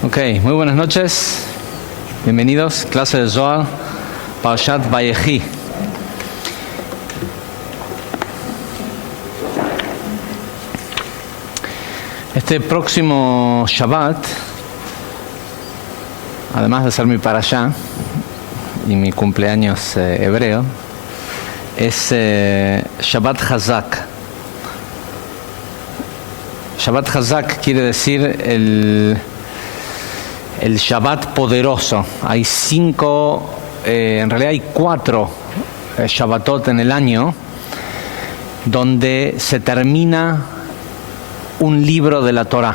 Ok, muy buenas noches. Bienvenidos, clase de Zohar, Parashat Vayechi. Este próximo Shabbat, además de ser mi parashá y mi cumpleaños hebreo, es Shabbat Hazak. Shabbat Hazak quiere decir el Shabbat poderoso. Hay en realidad hay 4 Shabbatot en el año donde se termina un libro de la Torah.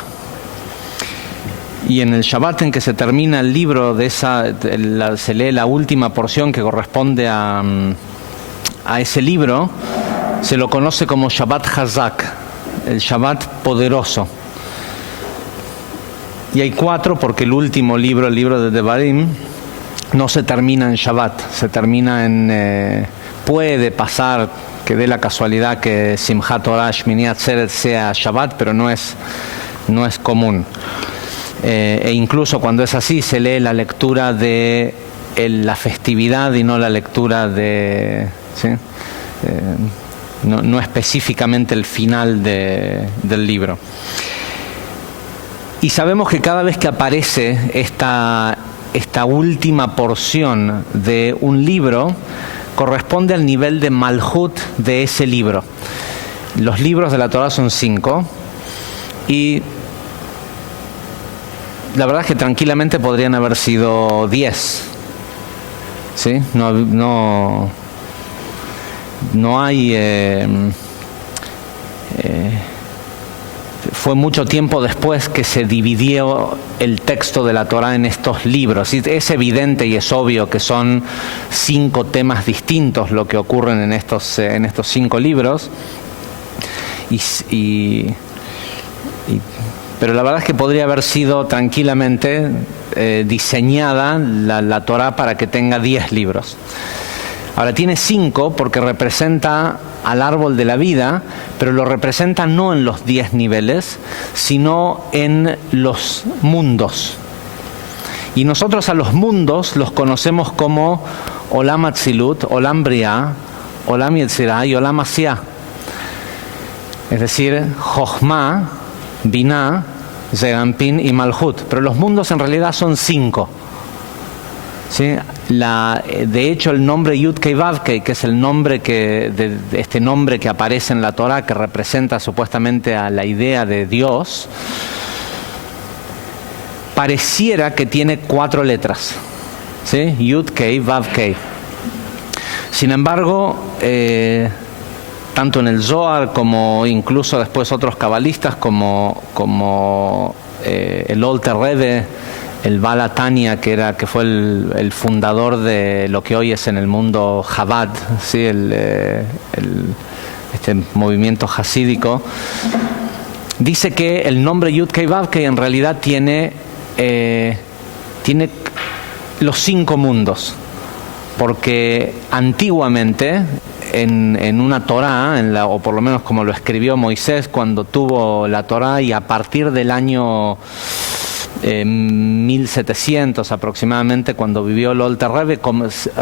Y en el Shabbat en que se termina el libro se lee la última porción que corresponde a ese libro, se lo conoce como Shabbat Hazak, el Shabbat poderoso. Y hay 4 porque el último libro, el libro de Devarim, no se termina en Shabbat, se termina puede pasar que dé la casualidad que Simchat Torah, Shmini Atzeret sea Shabbat, pero no es común. E incluso cuando es así, se lee la lectura de la festividad y no la lectura de... ¿sí? No específicamente el final del libro. Y sabemos que cada vez que aparece esta última porción de un libro, corresponde al nivel de Malhut de ese libro. Los libros de la Torah son 5 y la verdad es que tranquilamente podrían haber sido 10. ¿Sí? No hay... fue mucho tiempo después que se dividió el texto de la Torah en estos libros. Y es evidente y es obvio que son 5 temas distintos lo que ocurren en estos 5 libros. Pero la verdad es que podría haber sido tranquilamente diseñada la Torah para que tenga 10 libros. Ahora tiene 5 porque representa al árbol de la vida, pero lo representa no en los 10 niveles, sino en los mundos. Y nosotros a los mundos los conocemos como Olam Atzilut, Olam Briah, Olam Yetzirah y Olam Asiah. Es decir, Jochma, Binah, Zeranpin y Malhut. Pero los mundos en realidad son 5. ¿Sí? De hecho, el nombre Yud-Kei Vav-Kei, que es el nombre este nombre que aparece en la Torah, que representa supuestamente a la idea de Dios, pareciera que tiene 4 letras. ¿Sí? Yud-Kei Vav-Kei. Sin embargo, tanto en el Zohar como incluso después otros cabalistas como el Alter Rebbe, el Baal HaTanya, que fue el fundador de lo que hoy es en el mundo Chabad, ¿sí? Este movimiento hasídico, dice que el nombre Yud-Kei Vav-Kei en realidad tiene los 5 mundos, porque antiguamente en una Torá, o por lo menos como lo escribió Moisés cuando tuvo la Torá, y a partir del año 1700 aproximadamente, cuando vivió el Alter Rebbe,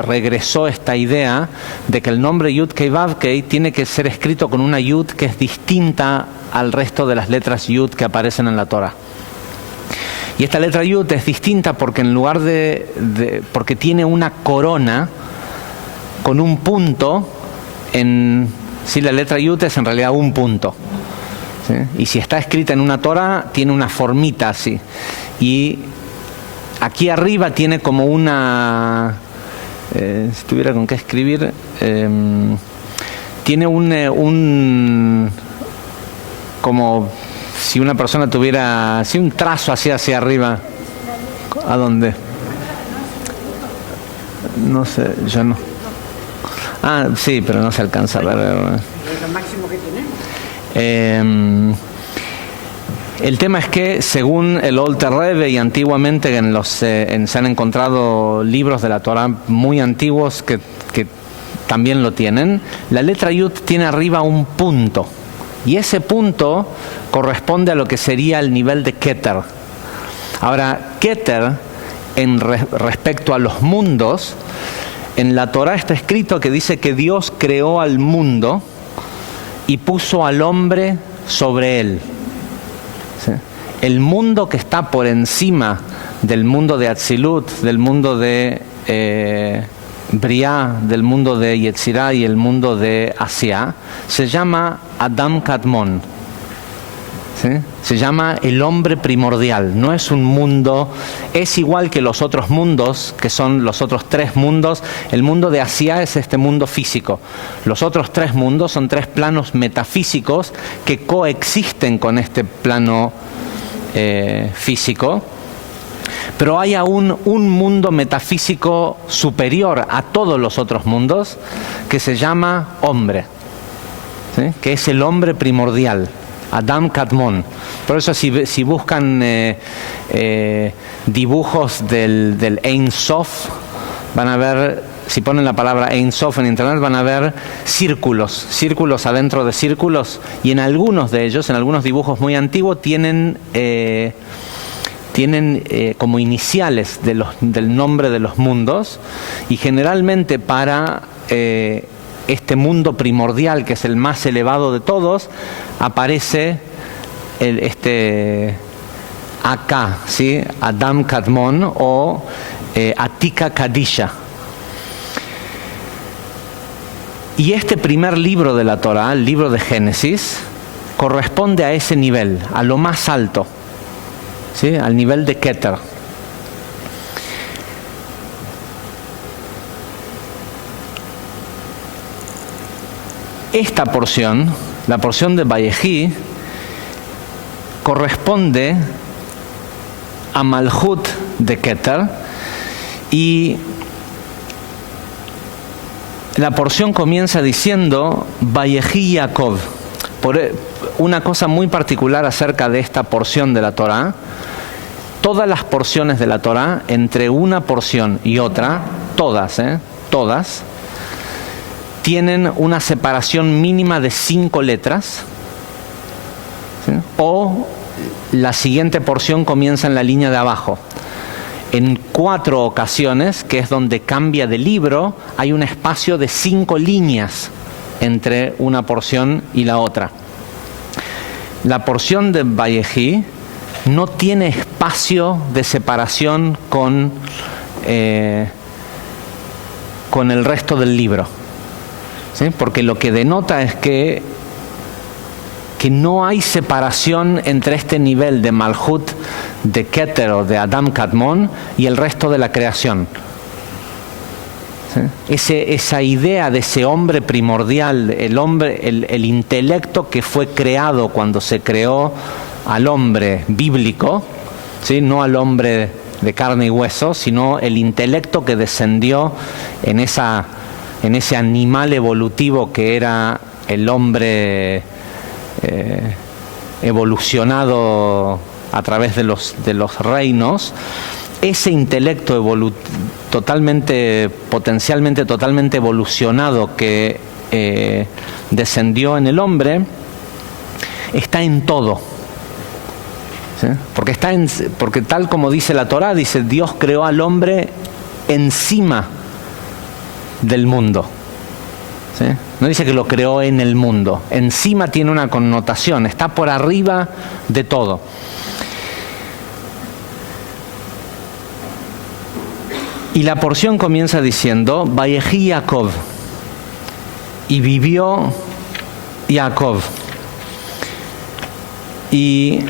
regresó esta idea de que el nombre Yud-Kei Vav-Kei tiene que ser escrito con una Yud que es distinta al resto de las letras Yud que aparecen en la Torah. Y esta letra Yud es distinta porque en lugar porque tiene una corona con un punto sí, la letra Yud es en realidad un punto. ¿Sí? Y si está escrita en una Torah, tiene una formita así. Y aquí arriba tiene como una... si tuviera con qué escribir... tiene como si una persona tuviera así un trazo hacia arriba. ¿A dónde? No sé, yo no. Ah, sí, pero no se alcanza a ver. Es lo máximo que tenemos. El tema es que, según el Alter Rebbe, y antiguamente se han encontrado libros de la Torah muy antiguos que también lo tienen, la letra Yud tiene arriba un punto. Y ese punto corresponde a lo que sería el nivel de Keter. Ahora, Keter, respecto a los mundos, en la Torá está escrito que dice que Dios creó al mundo y puso al hombre sobre él. ¿Sí? El mundo que está por encima del mundo de Atzilut, del mundo de Briá, del mundo de Yetzirah y el mundo de Asiá, se llama Adam Kadmon. ¿Sí? Se llama el hombre primordial. No es un mundo, es igual que los otros mundos, que son los otros tres mundos. El mundo de Asiá es este mundo físico. Los otros tres mundos son tres planos metafísicos que coexisten con este plano físico. Pero hay aún un mundo metafísico superior a todos los otros mundos que se llama hombre, ¿sí? Que es el hombre primordial, Adam Kadmon. Por eso si buscan dibujos del Ein Sof, van a ver, si ponen la palabra Ein Sof en internet, van a ver círculos adentro de círculos, y en algunos de ellos, en algunos dibujos muy antiguos, tienen como iniciales del nombre de los mundos, y generalmente para este mundo primordial, que es el más elevado de todos, aparece este acá, ¿sí? Adam Kadmon o Atika Kadisha. Y este primer libro de la Torá, el libro de Génesis, corresponde a ese nivel, a lo más alto, ¿sí? Al nivel de Keter. Esta porción, la porción de Vayehi, corresponde a Malhut de Keter, y la porción comienza diciendo Vayehi Yaakov. Por una cosa muy particular acerca de esta porción de la Torá: todas las porciones de la Torá, entre una porción y otra, todas, tienen una separación mínima de 5 letras, ¿sí? O la siguiente porción comienza en la línea de abajo. En 4 ocasiones, que es donde cambia de libro, hay un espacio de 5 líneas entre una porción y la otra. La porción de Vayehi no tiene espacio de separación con el resto del libro, ¿sí? Porque lo que denota es que no hay separación entre este nivel de Malhut de Keter o de Adam Kadmon y el resto de la creación, ¿sí? Esa idea de ese hombre primordial, el intelecto que fue creado cuando se creó al hombre bíblico, ¿sí? No al hombre de carne y hueso, sino el intelecto que descendió en ese animal evolutivo que era el hombre evolucionado a través de los reinos. Ese intelecto potencialmente totalmente evolucionado que descendió en el hombre está en todo, ¿sí? Porque tal como dice la Torá, dice Dios creó al hombre encima del mundo, ¿sí? No dice que lo creó en el mundo. Encima tiene una connotación, está por arriba de todo. Y la porción comienza diciendo Vayehi Yaakov, y vivió Jacob. Y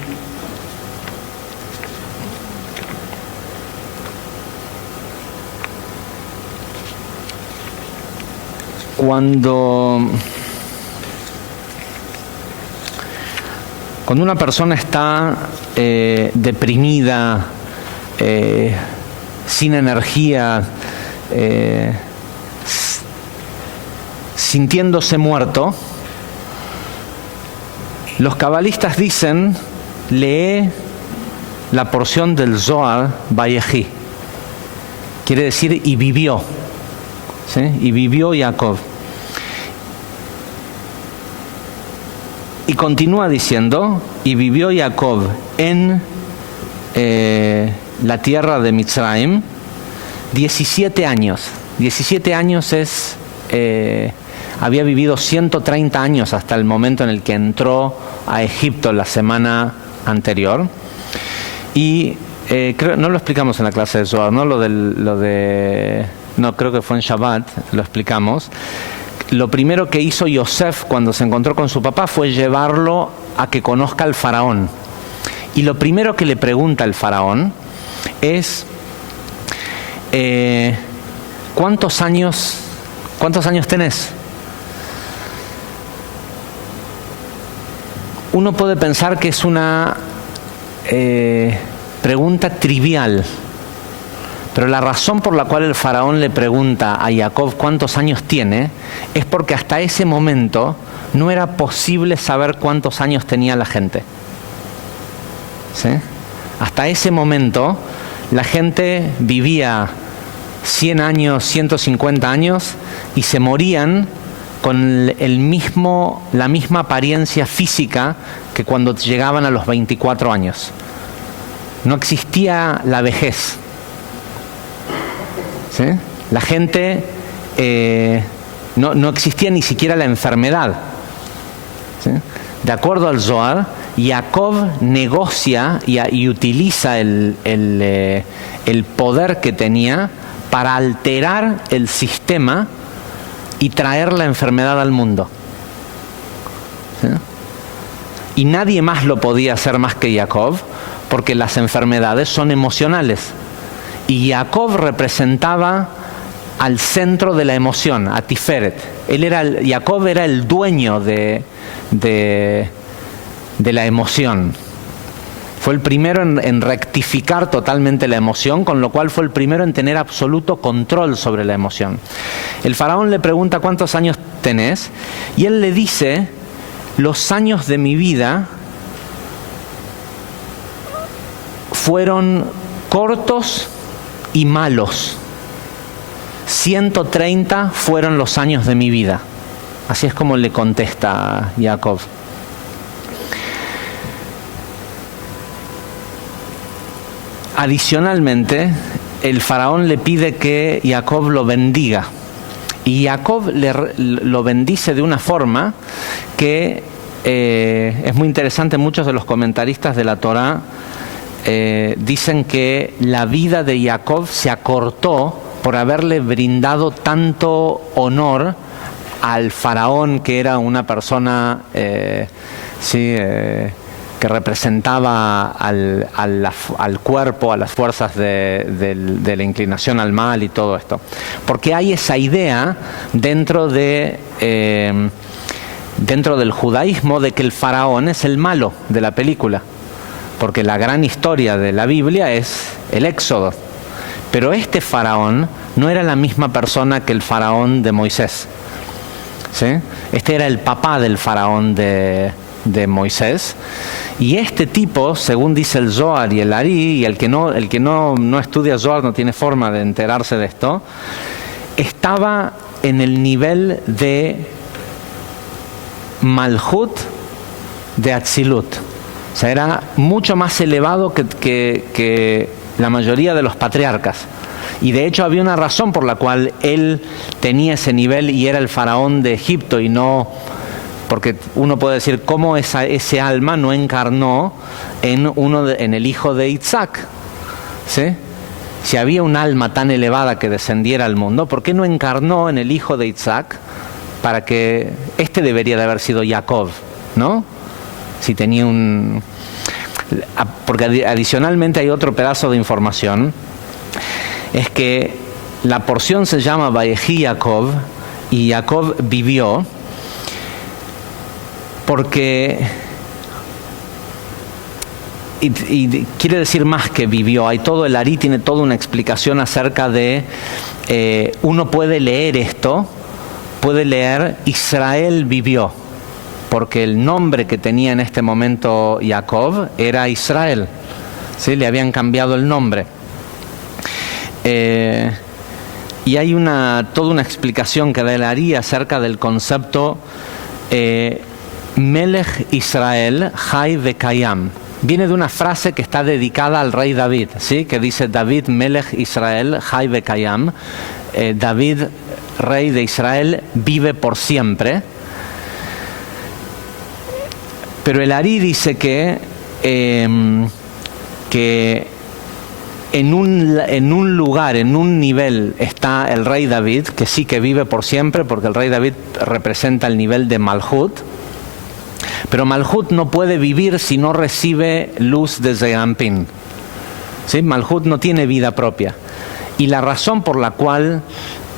cuando una persona está deprimida, sin energía, sintiéndose muerto, los cabalistas dicen: lee la porción del Zohar Vayehi. Quiere decir y vivió, ¿sí? Y vivió Jacob. Y continúa diciendo: y vivió Jacob en la tierra de Mitzrayim, 17 años. 17 años es... había vivido 130 años hasta el momento en el que entró a Egipto la semana anterior. Y creo, no lo explicamos en la clase de Zohar, ¿no? No, creo que fue en Shabbat, lo explicamos. Lo primero que hizo Yosef cuando se encontró con su papá fue llevarlo a que conozca al faraón. Y lo primero que le pregunta el faraón es ¿cuántos años tenés? Uno puede pensar que es una pregunta trivial, pero la razón por la cual el faraón le pregunta a Jacob cuántos años tiene es porque hasta ese momento no era posible saber cuántos años tenía la gente. ¿Sí? Hasta ese momento la gente vivía 100 años, 150 años y se morían con la misma apariencia física que cuando llegaban a los 24 años. No existía la vejez. ¿Sí? La gente, no existía ni siquiera la enfermedad. ¿Sí? De acuerdo al Zohar, Jacob negocia y utiliza el poder que tenía para alterar el sistema y traer la enfermedad al mundo. ¿Sí? Y nadie más lo podía hacer más que Jacob, porque las enfermedades son emocionales. Y Jacob representaba al centro de la emoción, a Tiferet. Jacob era el dueño de la emoción. Fue el primero en rectificar totalmente la emoción, con lo cual fue el primero en tener absoluto control sobre la emoción. El faraón le pregunta ¿cuántos años tenés? Y él le dice: los años de mi vida fueron cortos y malos. 130 fueron los años de mi vida. Así es como le contesta Jacob. Adicionalmente, el faraón le pide que Jacob lo bendiga. Y Jacob lo bendice de una forma que es muy interesante. Muchos de los comentaristas de la Torá dicen que la vida de Jacob se acortó por haberle brindado tanto honor al faraón, que era una persona que representaba al cuerpo, a las fuerzas de la inclinación al mal y todo esto. Porque hay esa idea dentro del judaísmo de que el faraón es el malo de la película. Porque la gran historia de la Biblia es el Éxodo. Pero este faraón no era la misma persona que el faraón de Moisés. ¿Sí? Este era el papá del faraón de Moisés. Y este tipo, según dice el Zohar y el Ari, y el que no estudia Zohar no tiene forma de enterarse de esto, estaba en el nivel de Malhut de Atzilut. O sea, era mucho más elevado que la mayoría de los patriarcas. Y de hecho había una razón por la cual él tenía ese nivel y era el faraón de Egipto, y no... Porque uno puede decir cómo ese alma no encarnó en el hijo de Isaac. ¿Sí? Si había un alma tan elevada que descendiera al mundo, ¿por qué no encarnó en el hijo de Isaac? Para que este debería de haber sido Jacob, ¿no? Si tenía un... Porque adicionalmente hay otro pedazo de información. Es que la porción se llama Vayehi Jacob, y Jacob vivió porque... Y quiere decir más que vivió. Hay todo, el Ari tiene toda una explicación acerca de... uno puede leer esto, puede leer Israel vivió, porque el nombre que tenía en este momento Jacob era Israel. ¿Sí? Le habían cambiado el nombre. Y hay toda una explicación que da el Ari acerca del concepto Melech Israel Hay Vekayam. viene de una frase que está dedicada al rey David, ¿sí? Que dice David Melech Israel Chai Vekayam. David, rey de Israel, vive por siempre. Pero el Ari dice que en un lugar, en un nivel está el rey David, que sí que vive por siempre, porque el rey David representa el nivel de Malhut. Pero Malhut no puede vivir si no recibe luz de Ze'anpin. ¿Sí? Malhut no tiene vida propia. Y la razón por la cual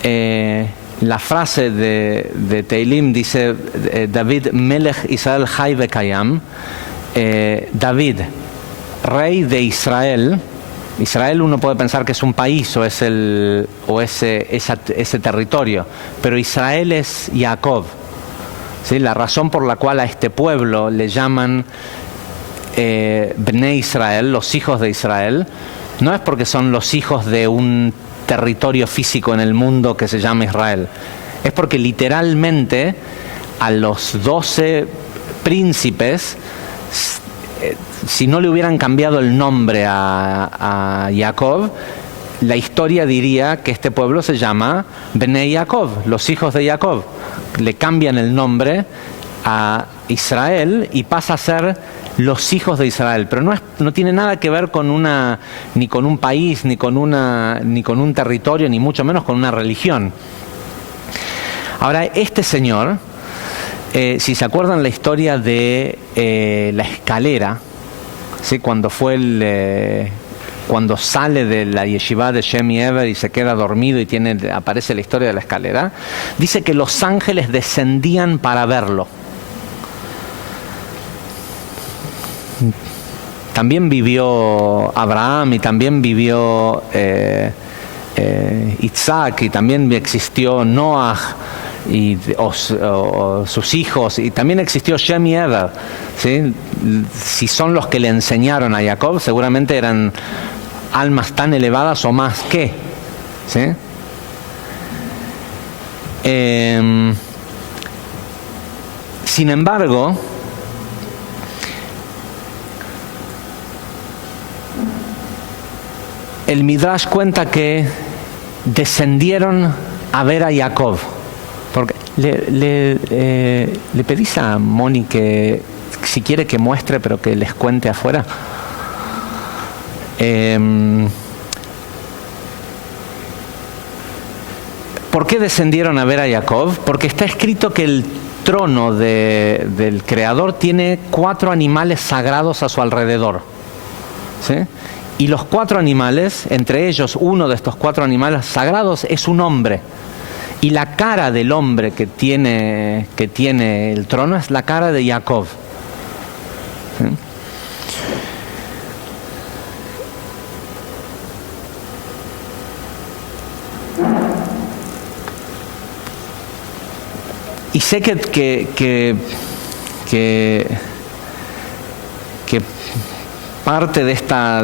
la frase de Teilim dice David Melech Israel Chai Vekayam, David, rey de Israel. Israel uno puede pensar que es un país o es ese territorio, pero Israel es Jacob. ¿Sí? La razón por la cual a este pueblo le llaman Bnei Israel, los hijos de Israel, no es porque son los hijos de un territorio físico en el mundo que se llama Israel. Es porque literalmente a los 12 príncipes, si no le hubieran cambiado el nombre a Jacob, la historia diría que este pueblo se llama Bnei Jacob, los hijos de Jacob. Le cambian el nombre a Israel y pasa a ser los hijos de Israel, pero no tiene nada que ver con ni con un país, ni con un territorio, ni mucho menos con una religión. Ahora, este señor, si se acuerdan la historia de la escalera, ¿sí? Cuando sale de la yeshiva de Shemi Ever y se queda dormido y aparece la historia de la escalera, dice que los ángeles descendían para verlo. También vivió Abraham y también vivió Isaac y también existió Noah o sus hijos, y también existió Shem y Ever, ¿sí? Si son los que le enseñaron a Jacob, seguramente eran almas tan elevadas o más que, ¿sí? Sin embargo, el Midrash cuenta que descendieron a ver a Jacob. Porque le pedís a Moni que si quiere que muestre, pero que les cuente afuera. ¿Por qué descendieron a ver a Jacob? Porque está escrito que el trono del Creador tiene 4 animales sagrados a su alrededor, ¿sí? Y los 4 animales, entre ellos uno de estos 4 animales sagrados es un hombre. Y la cara del hombre que tiene el trono es la cara de Jacob. ¿Sí? Y sé que parte de esta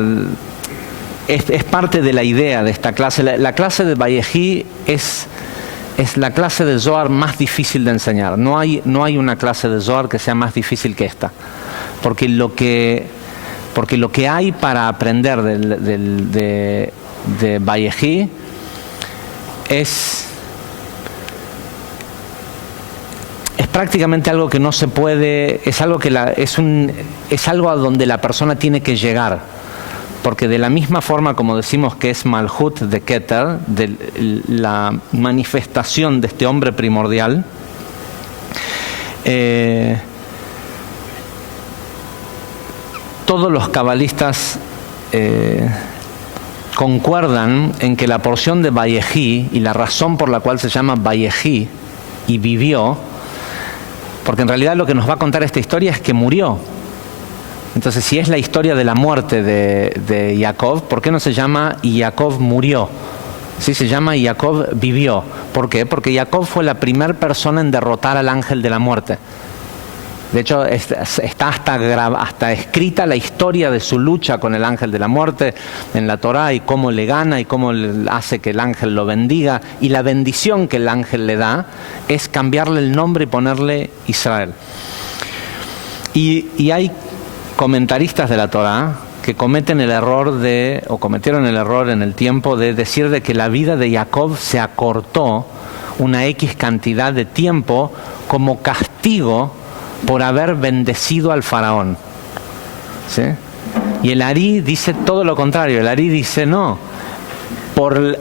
es parte de la idea de esta clase. La clase de Vayehi es la clase de Zohar más difícil de enseñar. No hay una clase de Zohar que sea más difícil que esta, porque lo que hay para aprender de Vayehi es prácticamente algo que no se puede, es algo es algo a donde la persona tiene que llegar, porque de la misma forma como decimos que es Malhut de Keter, de la manifestación de este hombre primordial, todos los cabalistas concuerdan en que la porción de Vayehi y la razón por la cual se llama Vayehi y vivió, porque en realidad lo que nos va a contar esta historia es que murió. Entonces, si es la historia de la muerte de Jacob, ¿por qué no se llama y Jacob murió? Sí, se llama y Jacob vivió. ¿Por qué? Porque Jacob fue la primera persona en derrotar al ángel de la muerte. De hecho, está hasta escrita la historia de su lucha con el ángel de la muerte en la Torá, y cómo le gana y cómo hace que el ángel lo bendiga. Y la bendición que el ángel le da es cambiarle el nombre y ponerle Israel. Y hay comentaristas de la Torá que cometieron el error en el tiempo de decir de que la vida de Jacob se acortó una X cantidad de tiempo como castigo por haber bendecido al faraón. ¿Sí? Y el Ari dice todo lo contrario. El Ari dice no, por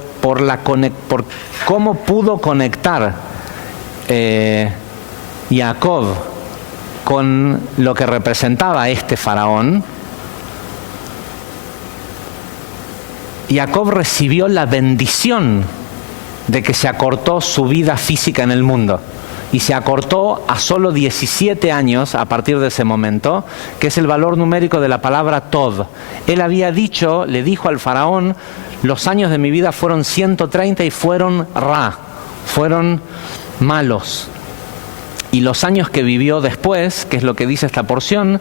cómo pudo conectar Jacob con lo que representaba este faraón. Jacob recibió la bendición de que se acortó su vida física en el mundo. Y se acortó a solo 17 años a partir de ese momento, que es el valor numérico de la palabra Tod. Él había dicho, le dijo al faraón, los años de mi vida fueron 130 y fueron fueron malos. Y los años que vivió después, que es lo que dice esta porción,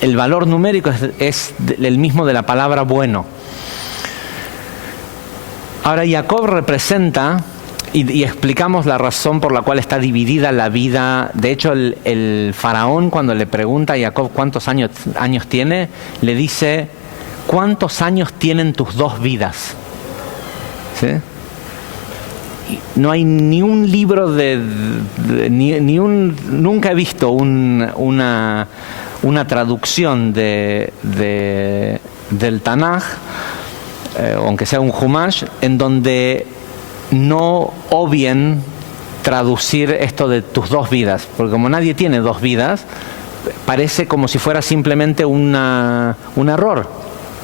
el valor numérico es el mismo de la palabra bueno. Ahora Jacob representa, y explicamos la razón por la cual está dividida la vida. De hecho, el faraón, cuando le pregunta a Jacob cuántos años tiene, le dice, ¿cuántos años tienen tus dos vidas? ¿Sí? No hay ni un libro nunca he visto una traducción del Tanaj, aunque sea un Humash, en donde no obvien traducir esto de tus dos vidas, porque como nadie tiene dos vidas, parece como si fuera simplemente un error.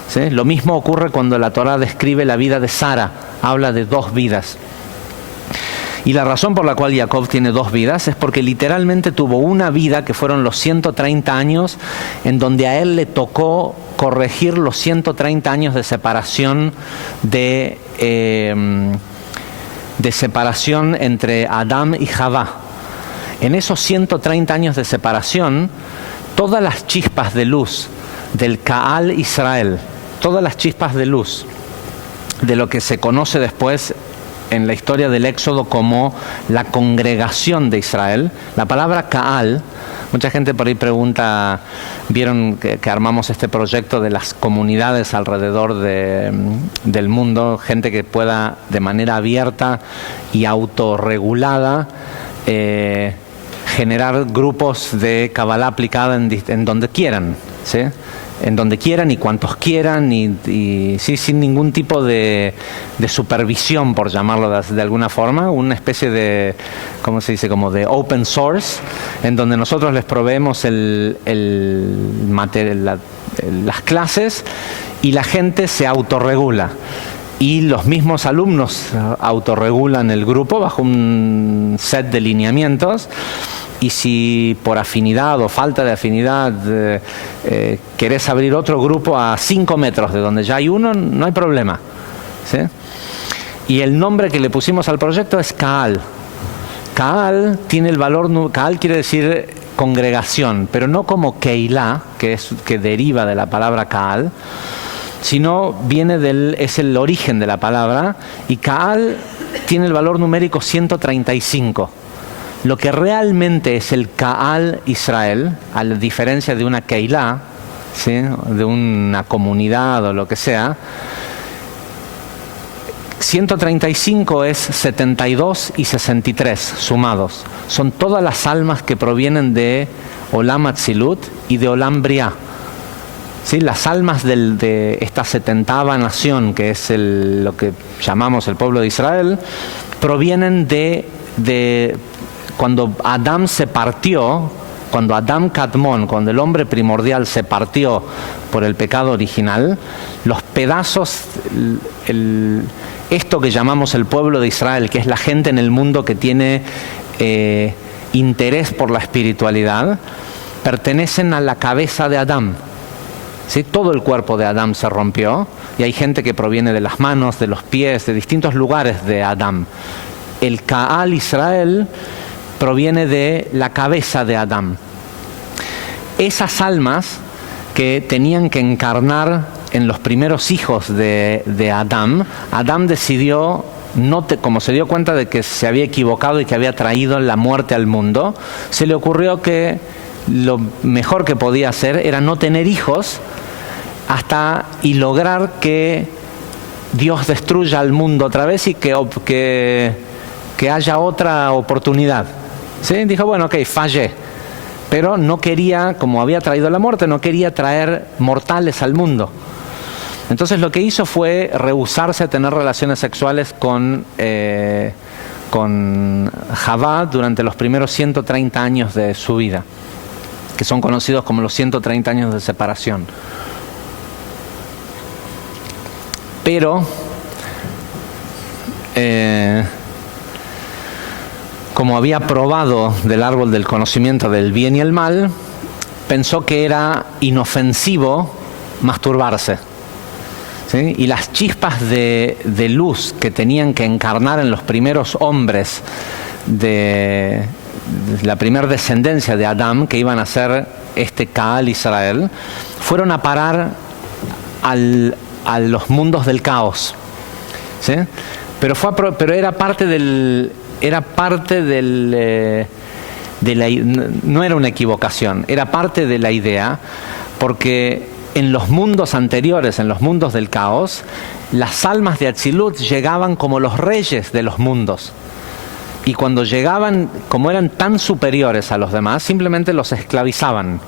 ¿Sí? Lo mismo ocurre cuando la Torá describe la vida de Sara, habla de dos vidas. Y la razón por la cual Jacob tiene dos vidas es porque literalmente tuvo una vida que fueron los 130 años en donde a él le tocó corregir los 130 años de separación de separación entre Adán y Javá. En esos 130 años de separación, todas las chispas de luz del Kaal Israel, todas las chispas de luz de lo que se conoce después en la historia del Éxodo como la congregación de Israel. La palabra Kaal, mucha gente por ahí pregunta, vieron que armamos este proyecto de las comunidades alrededor del mundo, gente que pueda de manera abierta y autorregulada generar grupos de Kabbalah aplicada en donde quieran, ¿sí? En donde quieran y cuantos quieran y sí, sin ningún tipo de supervisión, por llamarlo de alguna forma, una especie de, ¿cómo se dice? Como de open source, en donde nosotros les proveemos las clases y la gente se autorregula. Y los mismos alumnos autorregulan el grupo bajo un set de lineamientos. Y si por afinidad o falta de afinidad querés abrir otro grupo a 5 metros de donde ya hay uno, no hay problema, ¿sí? Y el nombre que le pusimos al proyecto es Kaal. Kaal tiene el valor, Kaal quiere decir congregación, pero no como Keilah, que deriva de la palabra Kaal, sino es el origen de la palabra, y Kaal tiene el valor numérico 135. Lo que realmente es el Kaal Israel, a la diferencia de una Keilah, ¿sí? De una comunidad o lo que sea, 135 es 72 y 63 sumados. Son todas las almas que provienen de Olam Atzilut y de Olam Briah. ¿Sí? Las almas de esta 70ª nación, que es lo que llamamos el pueblo de Israel, provienen de cuando Adán se partió, cuando Adán Kadmon, cuando el hombre primordial se partió por el pecado original, los pedazos, esto que llamamos el pueblo de Israel, que es la gente en el mundo que tiene interés por la espiritualidad, pertenecen a la cabeza de Adán. ¿Sí? Todo el cuerpo de Adán se rompió y hay gente que proviene de las manos, de los pies, de distintos lugares de Adán. El Kaal Israel proviene de la cabeza de Adán. Esas almas que tenían que encarnar en los primeros hijos de Adán, Adán decidió, como se dio cuenta de que se había equivocado y que había traído la muerte al mundo, se le ocurrió que lo mejor que podía hacer era no tener hijos y lograr que Dios destruya al mundo otra vez y que haya otra oportunidad. ¿Sí? Dijo, bueno, ok, fallé. Pero no quería, como había traído la muerte, no quería traer mortales al mundo. Entonces lo que hizo fue rehusarse a tener relaciones sexuales con Javá durante los primeros 130 años de su vida, que son conocidos como los 130 años de separación. Pero como había probado del árbol del conocimiento del bien y el mal, pensó que era inofensivo masturbarse. ¿Sí? Y las chispas de luz que tenían que encarnar en los primeros hombres de la primera descendencia de Adán, que iban a ser Kaal Israel, fueron a parar a los mundos del caos. ¿Sí? Pero era parte no era una equivocación, era parte de la idea, porque en los mundos anteriores, en los mundos del caos, las almas de Atzilut llegaban como los reyes de los mundos. Y cuando llegaban, como eran tan superiores a los demás, simplemente los esclavizaban.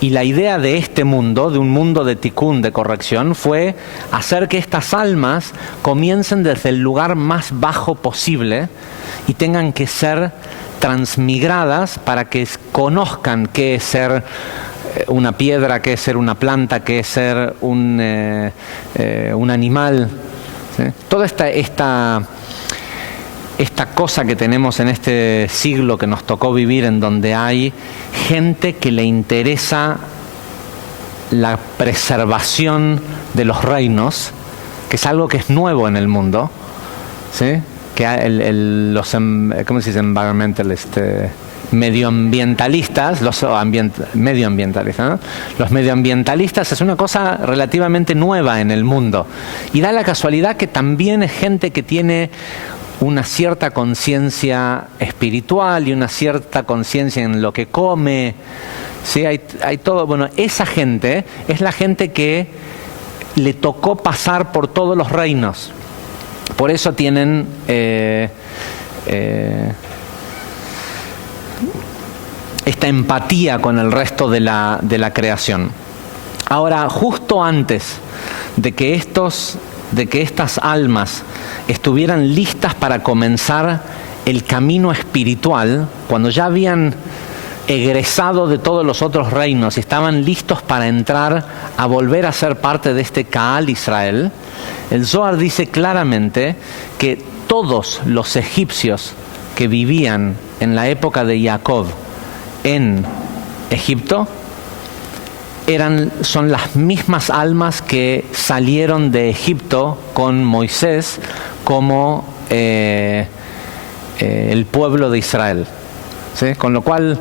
Y la idea de este mundo, de un mundo de tikkun, de corrección, fue hacer que estas almas comiencen desde el lugar más bajo posible y tengan que ser transmigradas para que conozcan qué es ser una piedra, qué es ser una planta, qué es ser un animal. ¿Sí? Toda esta cosa que tenemos en este siglo que nos tocó vivir, en donde hay gente que le interesa la preservación de los reinos, que es algo que es nuevo en el mundo, ¿sí? Que los ¿cómo se dice? Medioambientalistas, medioambientalistas, ¿no? Los medioambientalistas es una cosa relativamente nueva en el mundo, y da la casualidad que también es gente que tiene una cierta conciencia espiritual y una cierta conciencia en lo que come. ¿Sí? Hay todo. Bueno, esa gente es la gente que le tocó pasar por todos los reinos. Por eso tienen esta empatía con el resto de la creación. Ahora, justo antes de que estas almas estuvieran listas para comenzar el camino espiritual, cuando ya habían egresado de todos los otros reinos y estaban listos para entrar a volver a ser parte de Kaal Israel, el Zohar dice claramente que todos los egipcios que vivían en la época de Jacob en Egipto son las mismas almas que salieron de Egipto con Moisés como el pueblo de Israel. ¿Sí? Con lo cual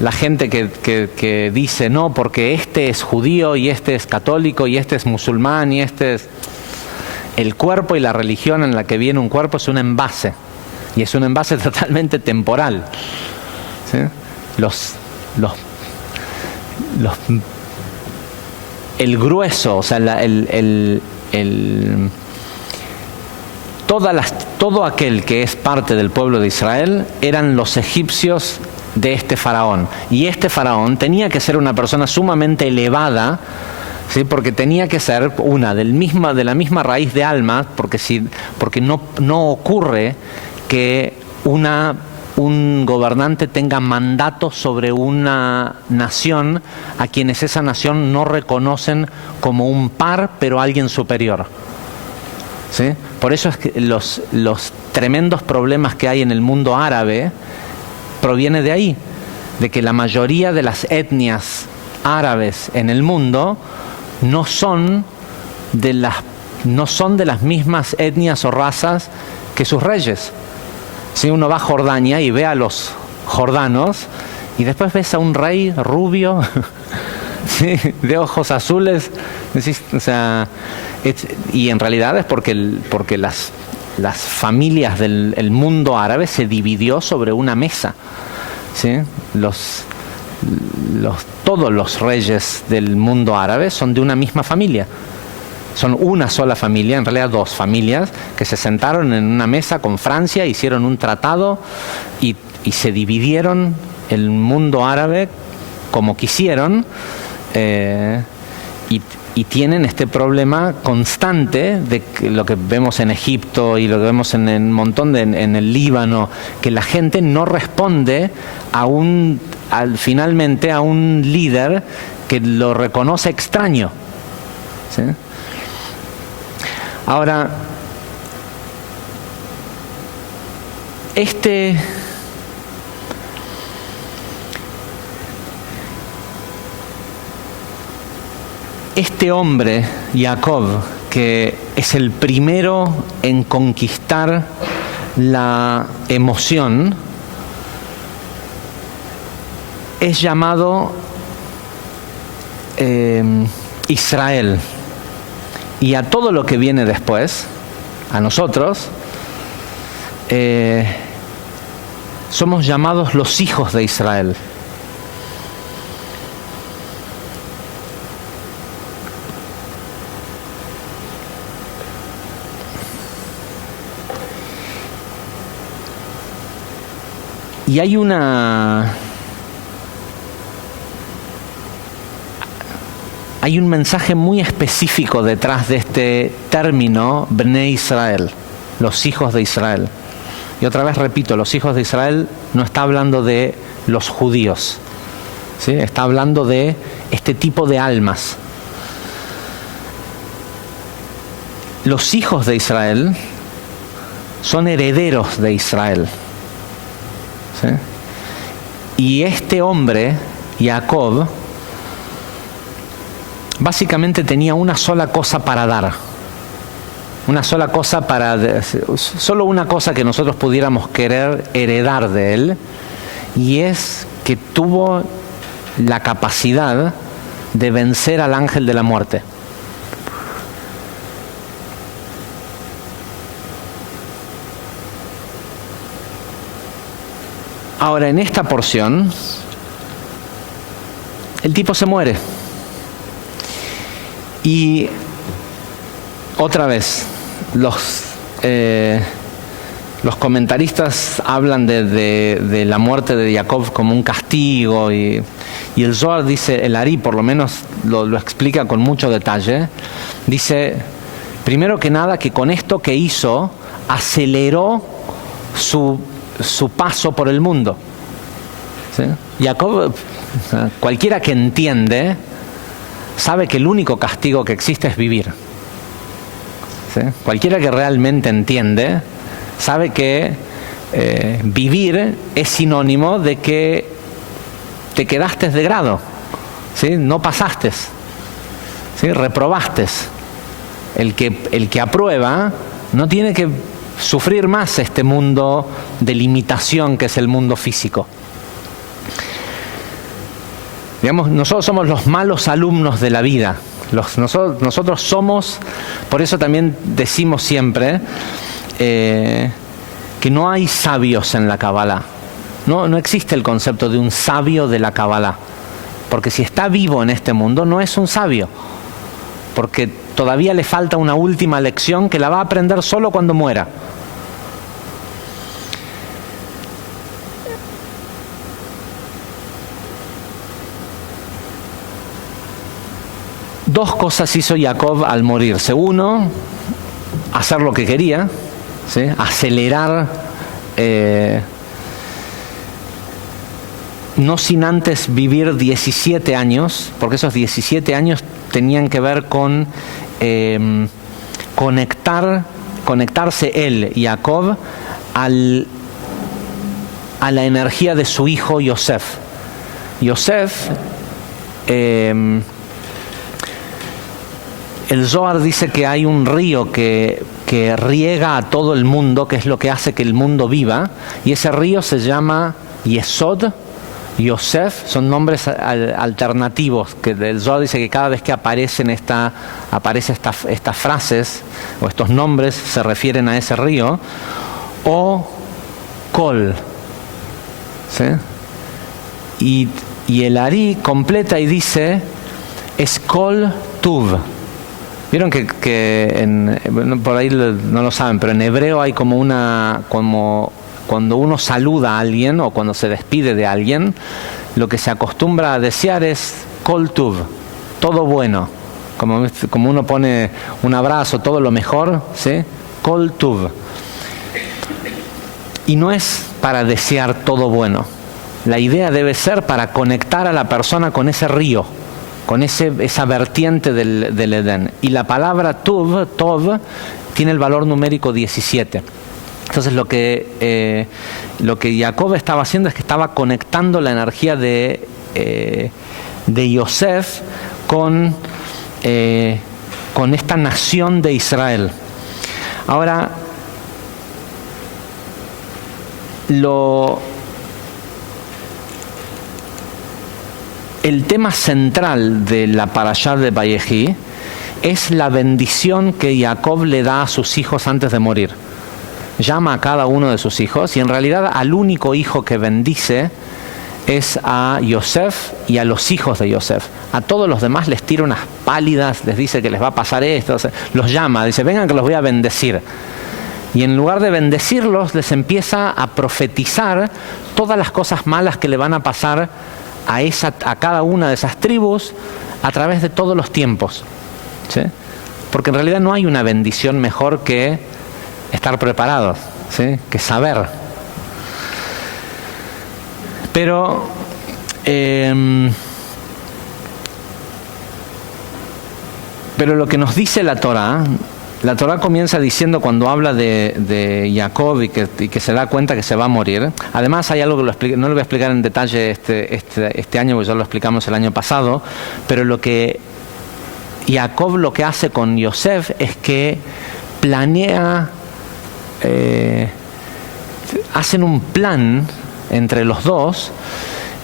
la gente que dice no, porque este es judío y este es católico y este es musulmán y este es... El cuerpo y la religión en la que viene un cuerpo es un envase, y es un envase totalmente temporal. ¿Sí? El grueso, o sea, todo aquel que es parte del pueblo de Israel eran los egipcios de este faraón. Y este faraón tenía que ser una persona sumamente elevada, ¿sí? Porque tenía que ser de la misma raíz de alma, porque no ocurre que un gobernante tenga mandato sobre una nación a quienes esa nación no reconocen como un par, pero alguien superior. ¿Sí? Por eso es que los tremendos problemas que hay en el mundo árabe proviene de ahí, de que la mayoría de las etnias árabes en el mundo no son de las mismas etnias o razas que sus reyes. Si uno va a Jordania y ve a los jordanos y después ves a un rey rubio, ¿sí? De ojos azules, o sea, y en realidad es porque las familias del mundo árabe se dividió sobre una mesa, ¿sí? todos los reyes del mundo árabe son de una misma familia. Son una sola familia, en realidad dos familias, que se sentaron en una mesa con Francia, hicieron un tratado y se dividieron el mundo árabe como quisieron, y tienen este problema constante de que lo que vemos en Egipto y lo que vemos en un montón en el Líbano, que la gente no responde finalmente a un líder que lo reconoce extraño, ¿sí? Ahora, este hombre, Jacob, que es el primero en conquistar la emoción, es llamado Israel. Y a todo lo que viene después, a nosotros, somos llamados los hijos de Israel. Y hay un mensaje muy específico detrás de este término Bnei Israel, los hijos de Israel. Y otra vez repito, los hijos de Israel no está hablando de los judíos, ¿sí? Está hablando de este tipo de almas. Los hijos de Israel son herederos de Israel, ¿sí? Y este hombre, Jacob, básicamente tenía una sola cosa para dar, solo una cosa que nosotros pudiéramos querer heredar de él, y es que tuvo la capacidad de vencer al ángel de la muerte. Ahora, en esta porción, el tipo se muere. Y otra vez, los comentaristas hablan de la muerte de Jacob como un castigo, y el Zohar dice, el Ari por lo menos lo explica con mucho detalle. Dice, primero que nada, que con esto que hizo, aceleró su paso por el mundo, ¿sí? Jacob, cualquiera que entiende, sabe que el único castigo que existe es vivir, ¿sí? Cualquiera que realmente entiende, sabe que vivir es sinónimo de que te quedaste de grado, ¿sí? No pasaste, ¿sí? Reprobaste. El que aprueba no tiene que sufrir más este mundo de limitación que es el mundo físico. Digamos, nosotros somos los malos alumnos de la vida. Nosotros somos, por eso también decimos siempre que no hay sabios en la Kabbalah. No existe el concepto de un sabio de la Kabbalah. Porque si está vivo en este mundo, no es un sabio. Porque todavía le falta una última lección que la va a aprender solo cuando muera. Dos cosas hizo Jacob al morirse. Uno, hacer lo que quería, ¿sí? Acelerar, no sin antes vivir 17 años, porque esos 17 años tenían que ver con conectarse él, Jacob, a la energía de su hijo Yosef. Yosef, el Zohar dice que hay un río que riega a todo el mundo, que es lo que hace que el mundo viva, y ese río se llama Yesod, Yosef, son nombres alternativos, que el Zohar dice que cada vez que aparecen estas frases o estos nombres se refieren a ese río, o Kol, ¿sí? Y el Ari completa y dice, Eskol Tuv. Vieron bueno, por ahí no lo saben, pero en hebreo hay como cuando uno saluda a alguien o cuando se despide de alguien, lo que se acostumbra a desear es Kol Tuv, todo bueno. Como uno pone un abrazo, todo lo mejor, ¿sí? Kol Tuv. Y no es para desear todo bueno. La idea debe ser para conectar a la persona con ese río, con esa vertiente del Edén. Y la palabra Tov, tiene el valor numérico 17. Entonces lo que Jacob estaba haciendo es que estaba conectando la energía de Yosef con esta nación de Israel. Ahora, el tema central de la parashá de Vayehi es la bendición que Jacob le da a sus hijos antes de morir. Llama a cada uno de sus hijos y en realidad al único hijo que bendice es a Yosef y a los hijos de Yosef. A todos los demás les tira unas pálidas, les dice que les va a pasar esto, los llama, dice, vengan que los voy a bendecir. Y en lugar de bendecirlos, les empieza a profetizar todas las cosas malas que le van a pasar a cada una de esas tribus a través de todos los tiempos, ¿sí? Porque en realidad no hay una bendición mejor que estar preparados, ¿sí? Que saber. Pero lo que nos dice la Torá comienza diciendo, cuando habla de Jacob y que se da cuenta que se va a morir. Además hay algo que no lo voy a explicar en detalle este año, porque ya lo explicamos el año pasado, pero Jacob lo que hace con Yosef es que planea, hacen un plan entre los dos.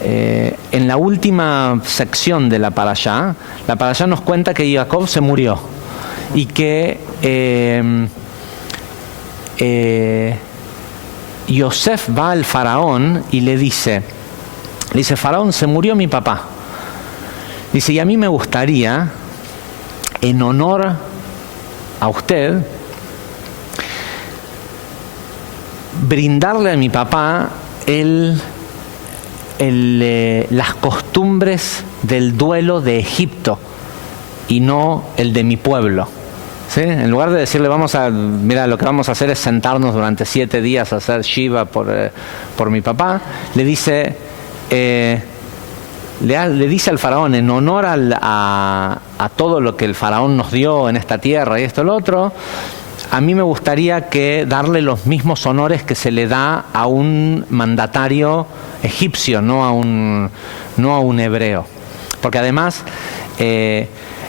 En la última sección de la parashá nos cuenta que Jacob se murió y que Yosef va al faraón y le dice, faraón, se murió mi papá. Dice, y a mí me gustaría, en honor a usted, brindarle a mi papá las costumbres del duelo de Egipto y no el de mi pueblo, ¿sí? En lugar de decirle, mira, lo que vamos a hacer es sentarnos durante 7 días a hacer Shiva por mi papá, le dice al faraón, en honor a todo lo que el faraón nos dio en esta tierra y esto y lo otro, a mí me gustaría darle los mismos honores que se le da a un mandatario egipcio, no a un hebreo. Porque además,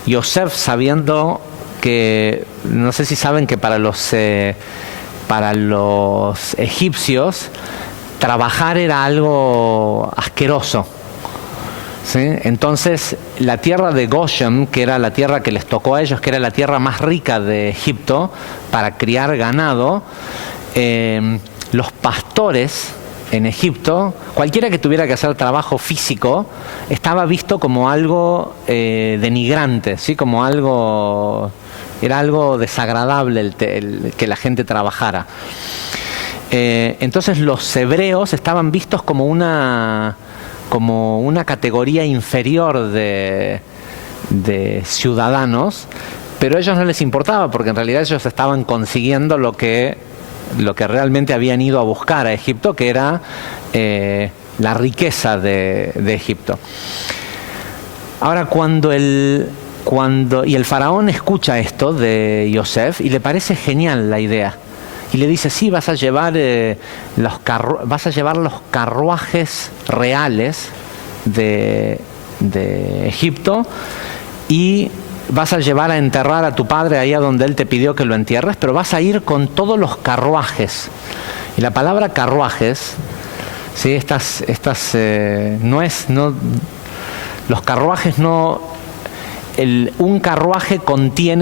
Yosef, sabiendo que, no sé si saben que para los egipcios trabajar era algo asqueroso, ¿sí? Entonces la tierra de Goshen, que era la tierra que les tocó a ellos, que era la tierra más rica de Egipto para criar ganado, los pastores en Egipto, cualquiera que tuviera que hacer trabajo físico, estaba visto como algo denigrante, ¿sí? Era algo desagradable que la gente trabajara. Entonces los hebreos estaban vistos como una categoría inferior de ciudadanos, pero a ellos no les importaba, porque en realidad ellos estaban consiguiendo lo que realmente habían ido a buscar a Egipto, que era la riqueza de Egipto. Ahora, cuando el faraón escucha esto de Yosef y le parece genial la idea, y le dice, sí, vas a llevar los carruajes reales de Egipto y vas a llevar a enterrar a tu padre ahí a donde él te pidió que lo entierres, pero vas a ir con todos los carruajes. Y la palabra carruajes, ¿sí? Los carruajes no... un carruaje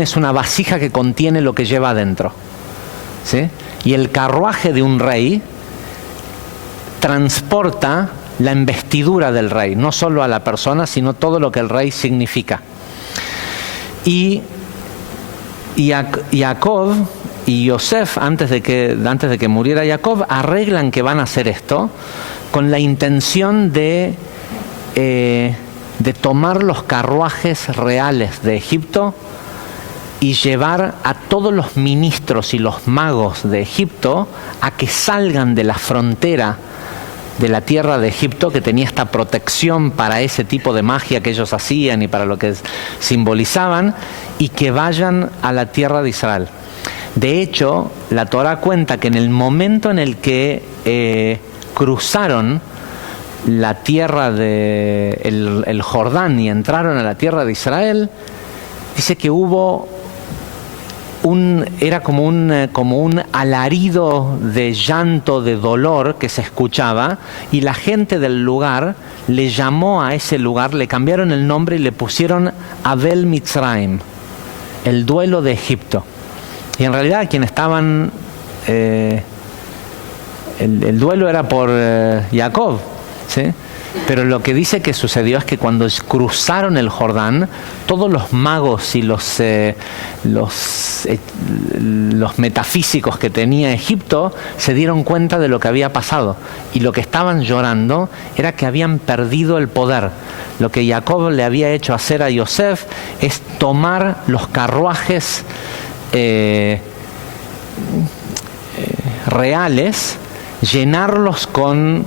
es una vasija que contiene lo que lleva adentro, ¿sí? Y el carruaje de un rey transporta la investidura del rey, no solo a la persona, sino todo lo que el rey significa. Y Jacob y Yosef, antes de que muriera Jacob, arreglan que van a hacer esto con la intención de tomar los carruajes reales de Egipto y llevar a todos los ministros y los magos de Egipto a que salgan de la frontera de la tierra de Egipto, que tenía esta protección para ese tipo de magia que ellos hacían y para lo que simbolizaban, y que vayan a la tierra de Israel. De hecho, la Torá cuenta que en el momento en el que cruzaron la tierra el Jordán y entraron a la tierra de Israel, dice que hubo era como un alarido de llanto, de dolor que se escuchaba, y la gente del lugar le llamó a ese lugar, le cambiaron el nombre y le pusieron Abel Mitzrayim, el duelo de Egipto. Y en realidad quienes estaban, el duelo era por Jacob, ¿sí? Pero lo que dice que sucedió es que cuando cruzaron el Jordán, todos los magos y los metafísicos que tenía Egipto se dieron cuenta de lo que había pasado. Y lo que estaban llorando era que habían perdido el poder. Lo que Jacob le había hecho hacer a Yosef es tomar los carruajes reales, llenarlos con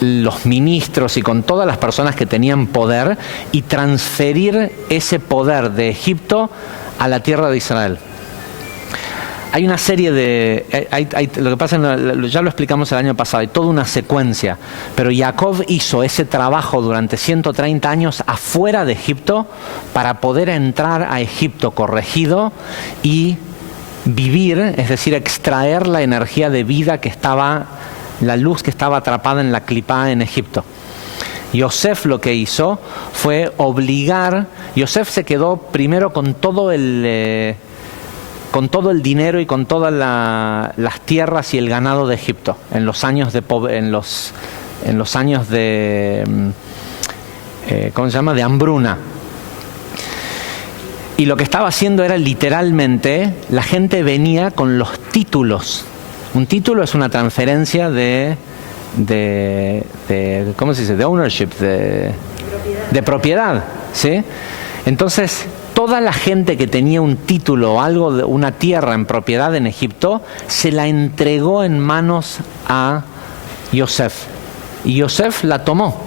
los ministros y con todas las personas que tenían poder y transferir ese poder de Egipto a la tierra de Israel. Hay una serie de... lo que pasa, ya lo explicamos el año pasado, hay toda una secuencia, pero Jacob hizo ese trabajo durante 130 años afuera de Egipto para poder entrar a Egipto corregido y vivir, es decir, extraer la energía de vida que estaba, la luz que estaba atrapada en la clipá en Egipto. Yosef lo que hizo fue obligar, Yosef se quedó primero con todo el dinero y con todas las tierras y el ganado de Egipto en los años de ¿cómo se llama?, de hambruna. Y lo que estaba haciendo era literalmente, la gente venía con los títulos. Un título es una transferencia de ¿cómo se dice?, de ownership, de propiedad, ¿sí? Entonces, toda la gente que tenía un título o algo de una tierra en propiedad en Egipto, se la entregó en manos a Yosef. Y Yosef la tomó,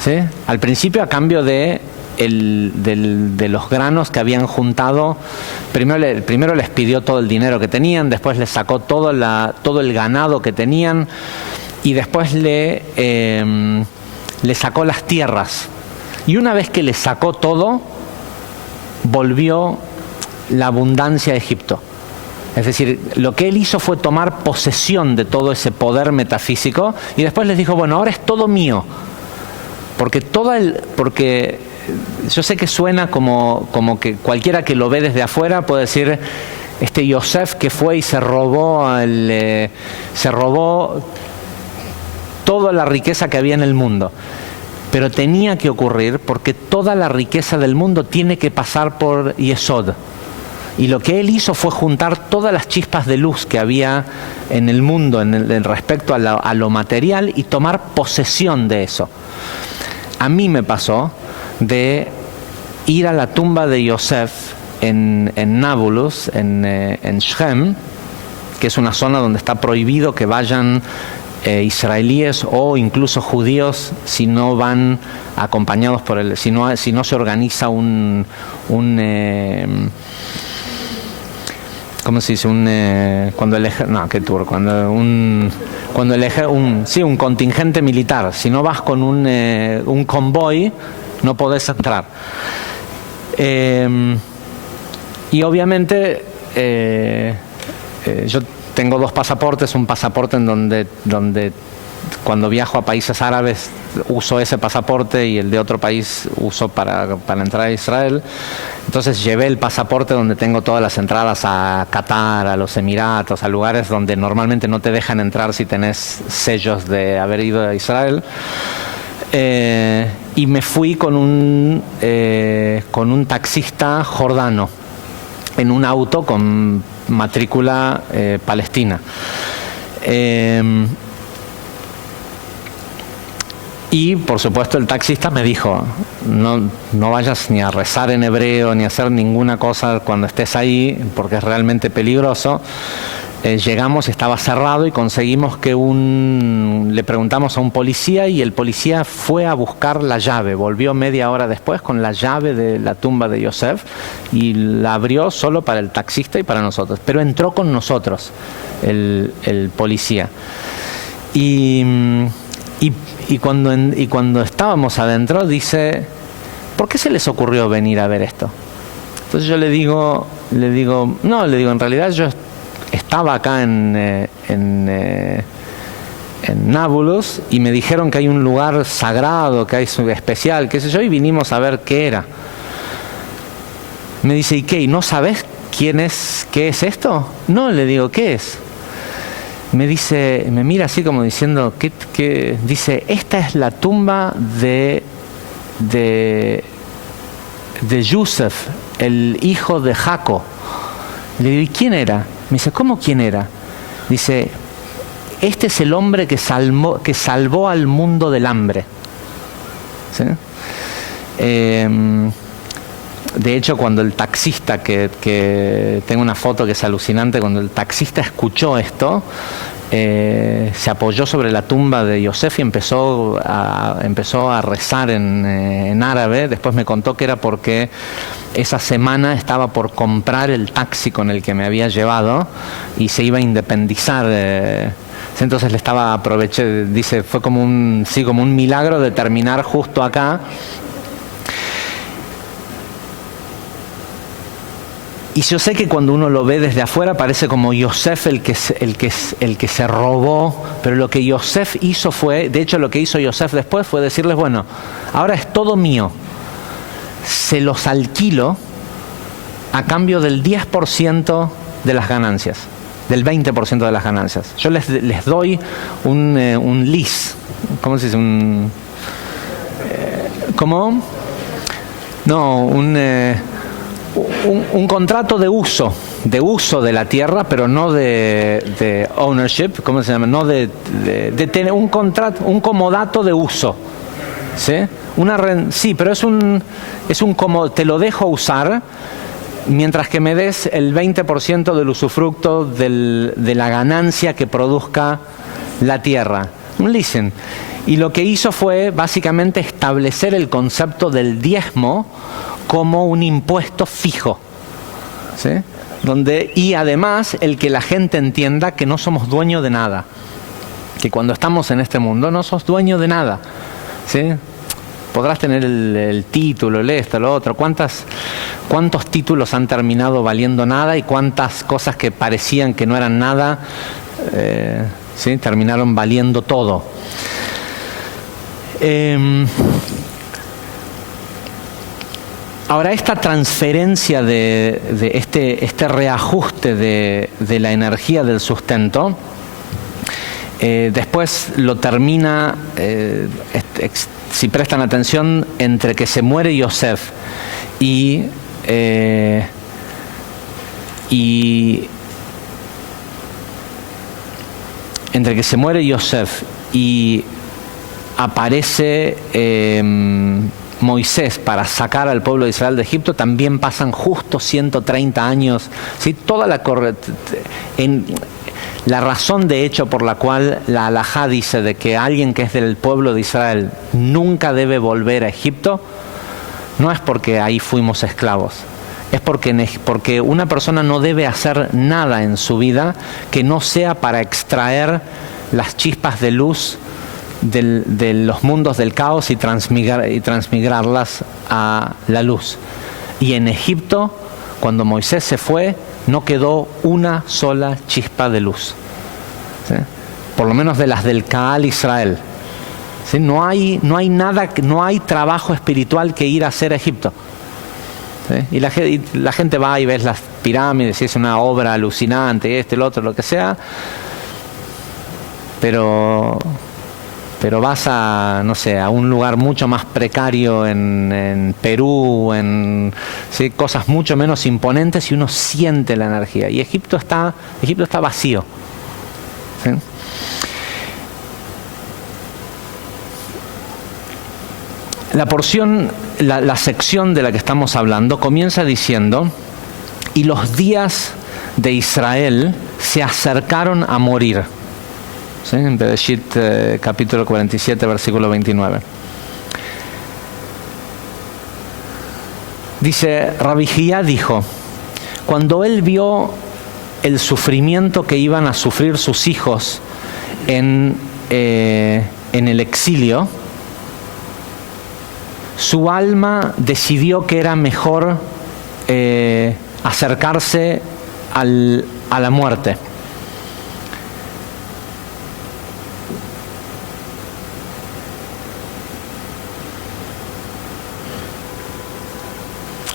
¿sí? Al principio a cambio de los granos que habían juntado. Primero les pidió todo el dinero que tenían, después les sacó todo el ganado que tenían, y después le sacó las tierras. Y una vez que le sacó todo, volvió la abundancia a Egipto. Es decir, lo que él hizo fue tomar posesión de todo ese poder metafísico, y después les dijo, bueno, ahora es todo mío. Porque yo sé que suena como que cualquiera que lo ve desde afuera puede decir, este Yosef que fue y se robó toda la riqueza que había en el mundo. Pero tenía que ocurrir porque toda la riqueza del mundo tiene que pasar por Yesod. Y lo que él hizo fue juntar todas las chispas de luz que había en el mundo en respecto a lo material y tomar posesión de eso. A mí me pasó de ir a la tumba de Yosef en Nablus, en Shem, que es una zona donde está prohibido que vayan israelíes o incluso judíos si no van acompañados por si no se organiza un ¿cómo se dice? Un contingente militar. Si no vas con un convoy, no podés entrar. Y obviamente yo tengo dos pasaportes, un pasaporte en donde cuando viajo a países árabes uso ese pasaporte y el de otro país uso para entrar a Israel. Entonces llevé el pasaporte donde tengo todas las entradas a Qatar, a los Emiratos, a lugares donde normalmente no te dejan entrar si tenés sellos de haber ido a Israel. Y me fui con un taxista jordano en un auto con matrícula palestina. Y por supuesto el taxista me dijo, no vayas ni a rezar en hebreo ni a hacer ninguna cosa cuando estés ahí porque es realmente peligroso. Llegamos, estaba cerrado y conseguimos que le preguntamos a un policía y el policía fue a buscar la llave, volvió media hora después con la llave de la tumba de Yosef y la abrió solo para el taxista y para nosotros, pero entró con nosotros el policía. Y cuando estábamos adentro dice, ¿por qué se les ocurrió venir a ver esto? Entonces yo le digo, en realidad yo estaba acá en Nablus y me dijeron que hay un lugar sagrado, que hay especial, qué sé yo, y vinimos a ver qué era. Me dice, ¿y qué? ¿Y no sabes qué es esto? No, le digo, ¿qué es? Me dice, me mira así como diciendo, ¿qué? Dice, esta es la tumba de Yosef, el hijo de Jacob. Le digo, ¿y quién era? Me dice, ¿cómo quién era? Dice, este es el hombre que salvó al mundo del hambre. ¿Sí? De hecho, cuando el taxista, que tengo una foto que es alucinante, cuando el taxista escuchó esto, se apoyó sobre la tumba de Yosef y empezó a rezar en árabe. Después me contó que era porque esa semana estaba por comprar el taxi con el que me había llevado y se iba a independizar. Entonces dice, fue como un milagro de terminar justo acá. Y yo sé que cuando uno lo ve desde afuera parece como Yosef el que se robó, pero lo que Yosef hizo de hecho lo que hizo Yosef después fue decirles, bueno, ahora es todo mío, se los alquilo a cambio del 10% de las ganancias, del 20% de las ganancias. Yo les doy un lease, ¿cómo se dice? ¿Cómo? No, un contrato de uso de la tierra, pero no de ownership, ¿cómo se llama? No de tener un contrato, un comodato de uso, ¿sí? Sí, pero es un como te lo dejo usar mientras que me des el 20% del usufructo de la ganancia que produzca la tierra. Un leasing. Y lo que hizo fue básicamente establecer el concepto del diezmo como un impuesto fijo, ¿sí? Y además el que la gente entienda que no somos dueños de nada, que cuando estamos en este mundo no sos dueño de nada, ¿sí? Podrás tener el título, esto, lo otro, ¿cuántos títulos han terminado valiendo nada y cuántas cosas que parecían que no eran nada, ¿sí? Terminaron valiendo todo? Ahora, esta transferencia de este reajuste de la energía del sustento, después lo termina, si prestan atención, entre que se muere Yosef y entre que se muere Yosef y aparece Moisés para sacar al pueblo de Israel de Egipto, también pasan justo 130 años, ¿sí? Toda la razón de hecho por la cual la halajá dice de que alguien que es del pueblo de Israel nunca debe volver a Egipto, no es porque ahí fuimos esclavos, es porque una persona no debe hacer nada en su vida que no sea para extraer las chispas de luz de los mundos del caos y transmigrarlas a la luz. Y en Egipto, cuando Moisés se fue, no quedó una sola chispa de luz, ¿sí? por lo menos de las del Kaal Israel. ¿Sí? No hay nada, no hay trabajo espiritual que ir a hacer a Egipto. ¿Sí? Y la gente va y ves las pirámides y es una obra alucinante, el otro, lo que sea, pero vas a, no sé, a un lugar mucho más precario en Perú, ¿sí? Cosas mucho menos imponentes y uno siente la energía. Y Egipto está vacío. ¿Sí? La porción, la sección de la que estamos hablando comienza diciendo: y los días de Israel se acercaron a morir. ¿Sí? En Bereshit capítulo 47, versículo 29. Dice, Rabbi Hiyá dijo, cuando él vio el sufrimiento que iban a sufrir sus hijos en el exilio, su alma decidió que era mejor acercarse a la muerte.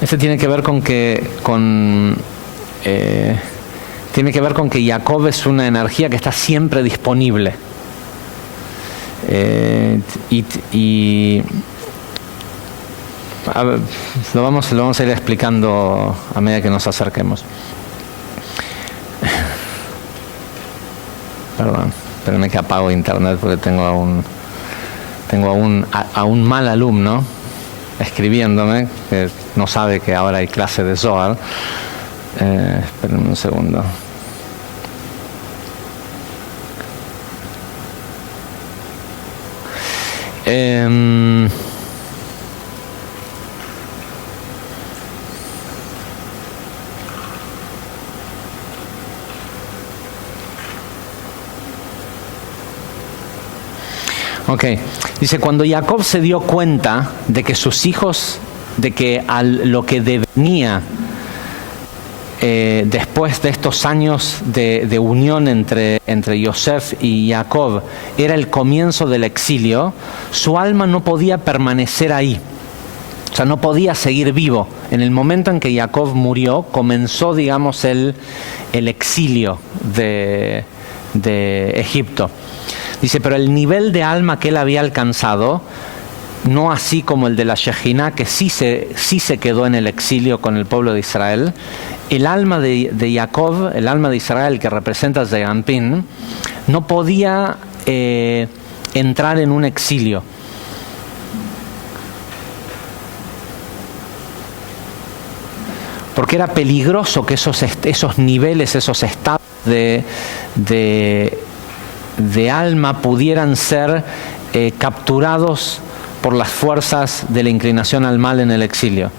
Este tiene que ver con que Jacob es una energía que está siempre disponible. A ver, lo vamos a ir explicando a medida que nos acerquemos. Perdón, espérenme que apago internet porque tengo a un mal alumno escribiéndome que no sabe que ahora hay clase de Zohar. Espérenme un segundo. Ok, dice, cuando Jacob se dio cuenta de que sus hijos, de que lo que devenía después de estos años de unión entre Yosef y Jacob era el comienzo del exilio, su alma no podía permanecer ahí. O sea, no podía seguir vivo. En el momento en que Jacob murió, comenzó, digamos, el exilio de Egipto. Dice, pero el nivel de alma que él había alcanzado, no así como el de la Shejinah, que sí se quedó en el exilio con el pueblo de Israel, el alma de Jacob, el alma de Israel que representa Zeranpin, no podía entrar en un exilio. Porque era peligroso que esos niveles, esos estados de alma pudieran ser capturados por las fuerzas de la inclinación al mal en el exilio.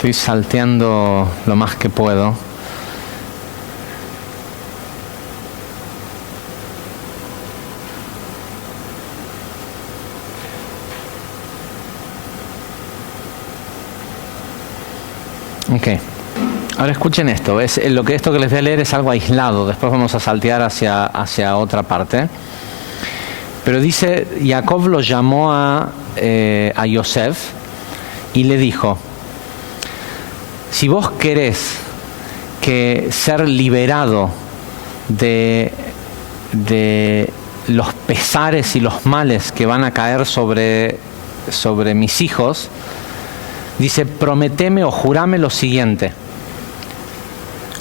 Estoy salteando lo más que puedo. Ok. Ahora escuchen esto. Esto que les voy a leer es algo aislado. Después vamos a saltear hacia otra parte. Pero dice, Jacob lo llamó a Yosef y le dijo, si vos querés ser liberado de los pesares y los males que van a caer sobre mis hijos, dice, prometeme o jurame lo siguiente.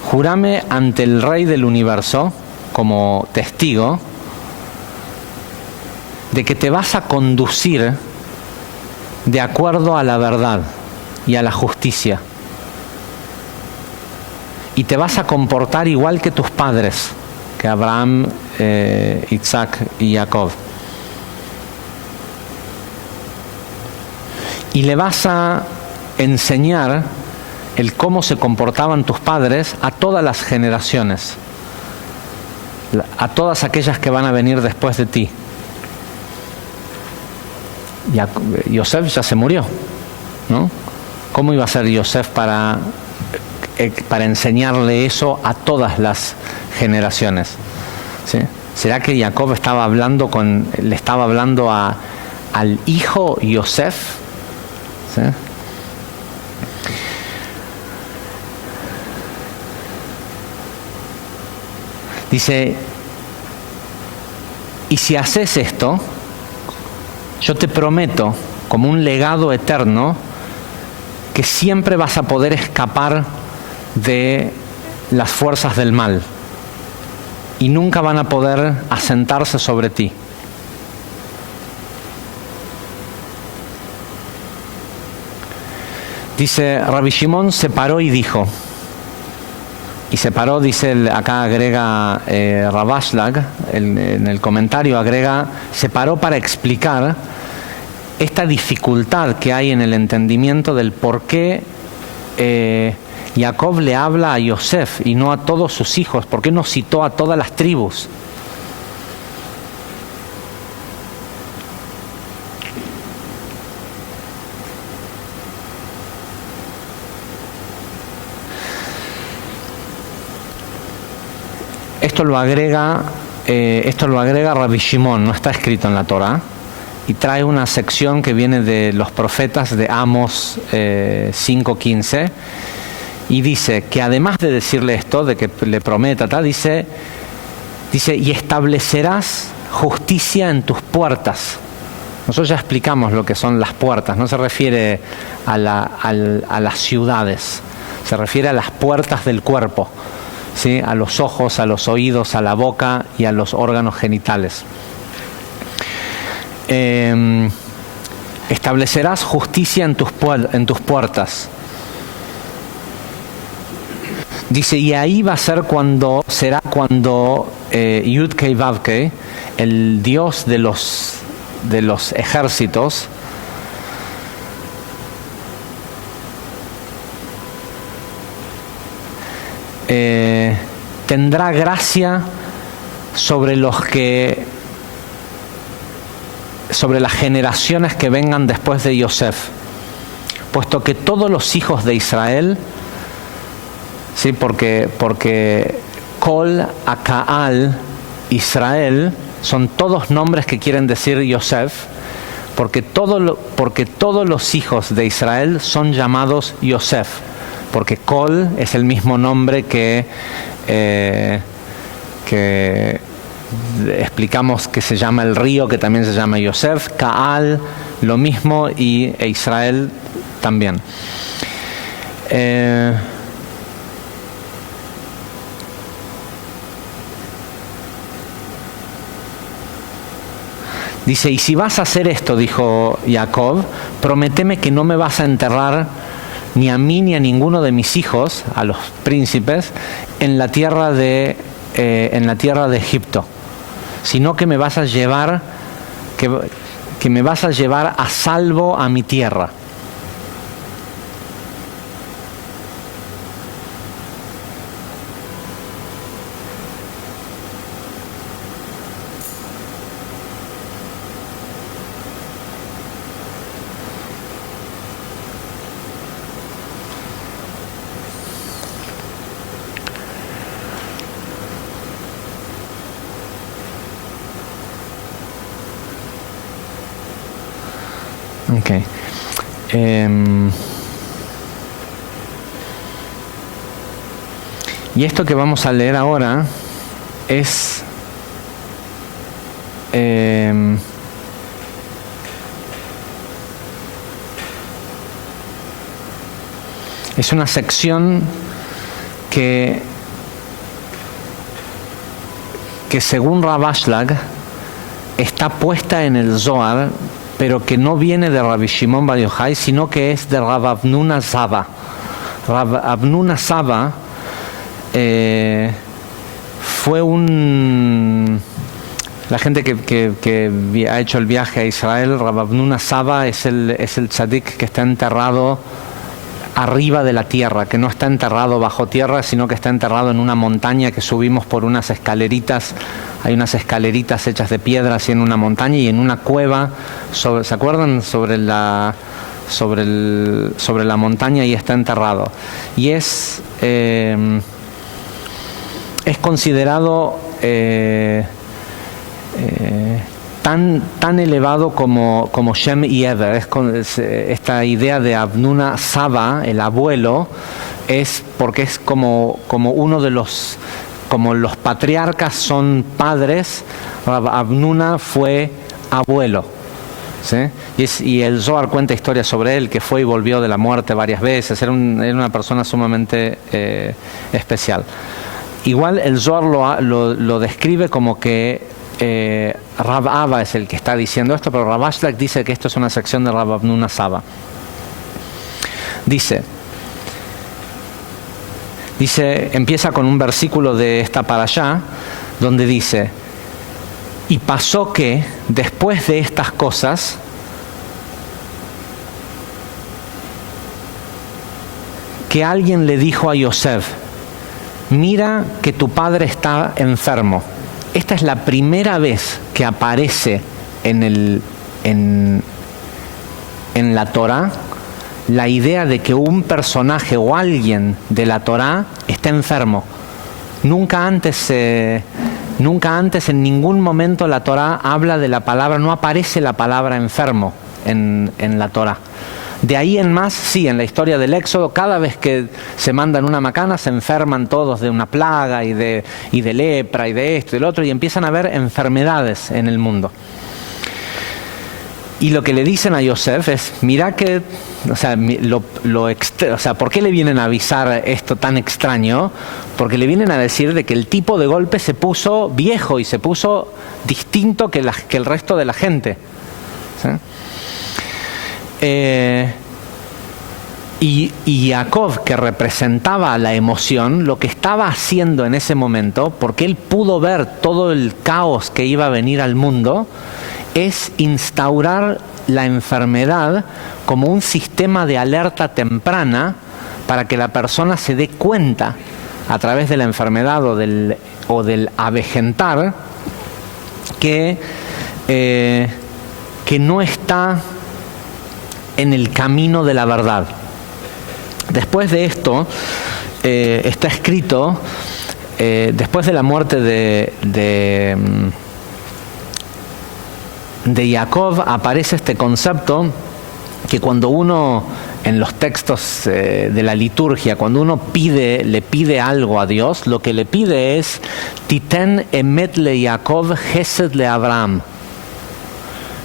Jurame ante el Rey del Universo, como testigo, de que te vas a conducir de acuerdo a la verdad y a la justicia. Y te vas a comportar igual que tus padres, que Abraham, Isaac y Jacob. y le vas a enseñar el cómo se comportaban tus padres a todas las generaciones, a todas aquellas que van a venir después de ti. Yosef ya se murió, ¿no? ¿Cómo iba a ser Yosef para enseñarle eso a todas las generaciones? ¿Sí? ¿Será que Jacob le estaba hablando al hijo Yosef? ¿Sí? Dice, y si haces esto, yo te prometo, como un legado eterno, que siempre vas a poder escapar de las fuerzas del mal y nunca van a poder asentarse sobre ti. Dice, Rabbi Shimon se paró y dijo, y se paró, dice, acá agrega Rav Ashlag, en el comentario agrega, se paró para explicar esta dificultad que hay en el entendimiento del por qué Jacob le habla a Yosef y no a todos sus hijos, por qué no citó a todas las tribus. Esto lo agrega Rabbi Shimon, no está escrito en la Torá, y trae una sección que viene de los profetas de Amos 5:15, y dice que además de decirle esto, de que le prometa, dice, y establecerás justicia en tus puertas. Nosotros ya explicamos lo que son las puertas, no se refiere a las ciudades, se refiere a las puertas del cuerpo, ¿sí? A los ojos, a los oídos, a la boca y a los órganos genitales. Establecerás justicia en tus puertas. Dice, y ahí será cuando Yud-Kei Vav-Kei, el Dios de los ejércitos, tendrá gracia sobre las generaciones que vengan después de Yosef, puesto que todos los hijos de Israel, sí, porque Kol Akaal Israel son todos nombres que quieren decir Yosef, porque todos los hijos de Israel son llamados Yosef, porque Kol es el mismo nombre que explicamos que se llama el río, que también se llama Yosef, Kaal lo mismo, e Israel también. Dice, y si vas a hacer esto, dijo Jacob, prométeme que no me vas a enterrar ni a mí ni a ninguno de mis hijos, a los príncipes, en la tierra de Egipto, sino que me vas a llevar a salvo a mi tierra. Okay. Y esto que vamos a leer ahora es una sección que según Rav Ashlag está puesta en el Zohar, pero que no viene de Rabbi Shimon Bar Yochai, sino que es de Rav Avnuna Zaba. Rav Avnuna Zaba fue un La gente que ha hecho el viaje a Israel, Rav Avnuna Saba es el tzadik que está enterrado arriba de la tierra, que no está enterrado bajo tierra, sino que está enterrado en una montaña que subimos por unas escaleritas. Hay unas escaleritas hechas de piedra así en una montaña y en una cueva, ¿se acuerdan? Sobre la montaña, y está enterrado. Y es considerado tan elevado como Shem y Ever. Esta idea de Avnuna Saba, el abuelo, es porque es como uno de los, como los patriarcas son padres, Avnuna fue abuelo, ¿sí? Y el Zohar cuenta historias sobre él, que fue y volvió de la muerte varias veces. Era una persona sumamente especial. Igual el Zohar lo describe como que Rav Abba es el que está diciendo esto, pero Rav Ashlag dice que esto es una sección de Rav Avnuna Saba. Dice, empieza con un versículo de esta parashá, donde dice: y pasó que después de estas cosas, que alguien le dijo a Yosef: mira que tu padre está enfermo. Esta es la primera vez que aparece en la Torá la idea de que un personaje o alguien de la Torá está enfermo. Nunca antes en ningún momento la Torá habla de la palabra, no aparece la palabra enfermo en la Torá. De ahí en más, sí, en la historia del Éxodo, cada vez que se mandan una macana, se enferman todos de una plaga y de lepra y de esto y del otro, y empiezan a haber enfermedades en el mundo. Y lo que le dicen a Yosef es: mira que, ¿por qué le vienen a avisar esto tan extraño? Porque le vienen a decir de que el tipo de golpe se puso viejo y se puso distinto que el resto de la gente, ¿sí? Y Jacob, que representaba la emoción, lo que estaba haciendo en ese momento, porque él pudo ver todo el caos que iba a venir al mundo, es instaurar la enfermedad como un sistema de alerta temprana para que la persona se dé cuenta a través de la enfermedad o del avejentar que no está en el camino de la verdad. Después de esto, está escrito, después de la muerte de Jacob, aparece este concepto que cuando uno, en los textos de la liturgia, cuando uno le pide algo a Dios, lo que le pide es Titen emet le Jacob, Hesed le Abraham,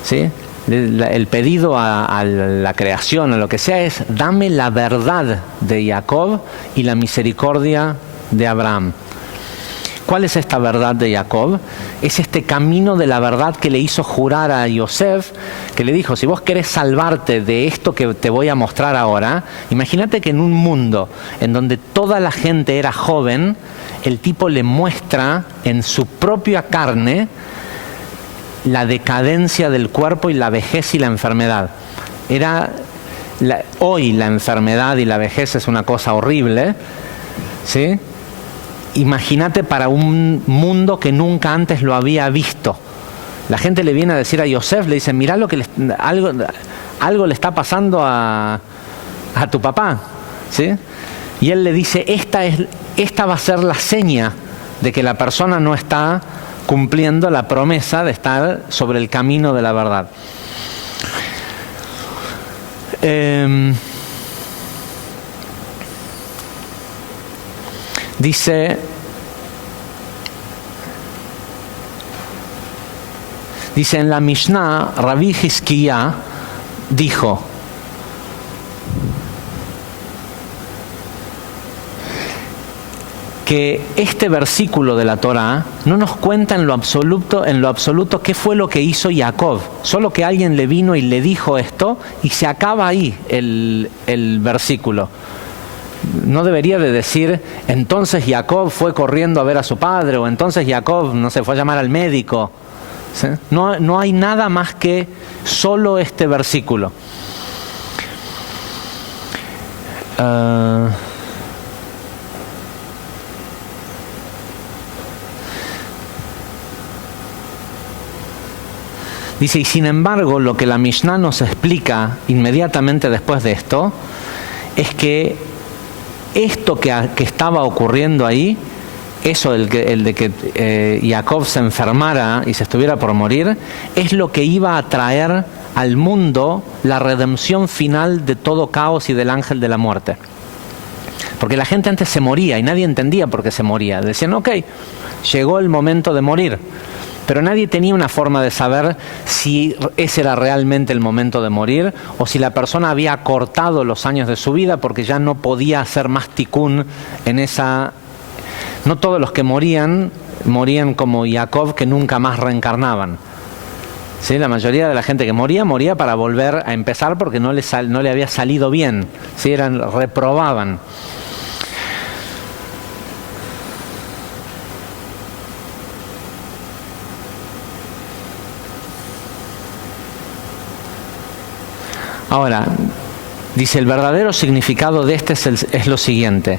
¿sí? El pedido a la creación, a lo que sea, es: dame la verdad de Jacob y la misericordia de Abraham. ¿Cuál es esta verdad de Jacob? Es este camino de la verdad que le hizo jurar a Yosef, que le dijo: si vos querés salvarte de esto que te voy a mostrar ahora, imagínate que en un mundo en donde toda la gente era joven, el tipo le muestra en su propia carne la decadencia del cuerpo y la vejez y la enfermedad. Hoy la enfermedad y la vejez es una cosa horrible, ¿sí? Imagínate para un mundo que nunca antes lo había visto. La gente le viene a decir a Yosef, le dice: mirá lo que algo le está pasando a tu papá, ¿sí? Y él le dice: esta va a ser la seña de que la persona no está cumpliendo la promesa de estar sobre el camino de la verdad. Dice en la Mishnah, Rabbi Hizkiya dijo: que este versículo de la Torá no nos cuenta en lo absoluto qué fue lo que hizo Jacob, solo que alguien le vino y le dijo esto, y se acaba ahí el versículo. No debería de decir: entonces Jacob fue corriendo a ver a su padre, o entonces Jacob, no sé, fue a llamar al médico, ¿sí? No hay nada más que solo este versículo. Dice, y sin embargo, lo que la Mishnah nos explica inmediatamente después de esto, es que esto que estaba ocurriendo ahí, eso, el de que Jacob se enfermara y se estuviera por morir, es lo que iba a traer al mundo la redención final de todo caos y del ángel de la muerte. Porque la gente antes se moría y nadie entendía por qué se moría. Decían, ok, llegó el momento de morir. Pero nadie tenía una forma de saber si ese era realmente el momento de morir o si la persona había cortado los años de su vida porque ya no podía hacer más tikún en esa... No todos los que morían como Jacob, que nunca más reencarnaban. ¿Sí? La mayoría de la gente que moría para volver a empezar porque no le había salido bien. ¿Sí? Reprobaban. Ahora, dice, el verdadero significado de este es lo siguiente.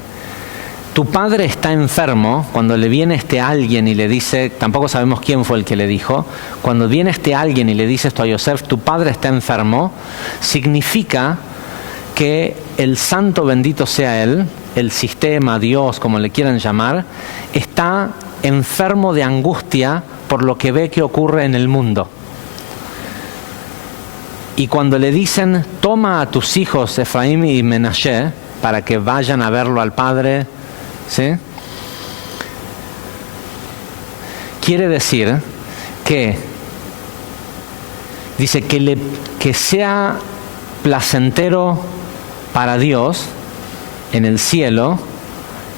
Tu padre está enfermo, cuando le viene alguien y le dice, tampoco sabemos quién fue el que le dijo, cuando viene alguien y le dice esto a Yosef, tu padre está enfermo, significa que el santo bendito sea él, el sistema, Dios, como le quieran llamar, está enfermo de angustia por lo que ve que ocurre en el mundo. Y cuando le dicen, toma a tus hijos Efraín y Menashe para que vayan a verlo al padre, ¿sí? Quiere decir que dice que sea placentero para Dios en el cielo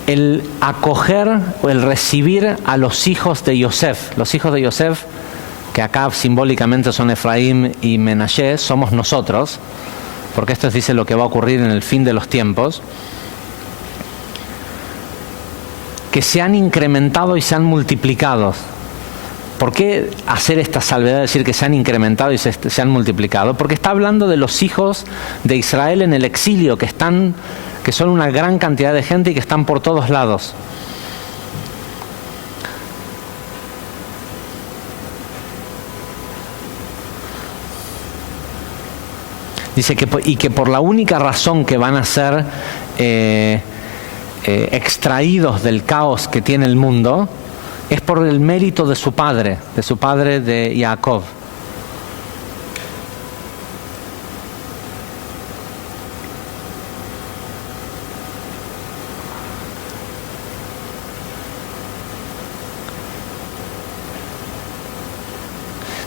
el acoger o el recibir a los hijos de Yosef. Los hijos de Yosef, que acá simbólicamente son Efraín y Menashe, somos nosotros, porque esto dice lo que va a ocurrir en el fin de los tiempos, que se han incrementado y se han multiplicado. ¿Por qué hacer esta salvedad de decir que se han incrementado y se han multiplicado? Porque está hablando de los hijos de Israel en el exilio, que son una gran cantidad de gente y que están por todos lados. Dice que por la única razón que van a ser extraídos del caos que tiene el mundo es por el mérito de su padre de Jacob.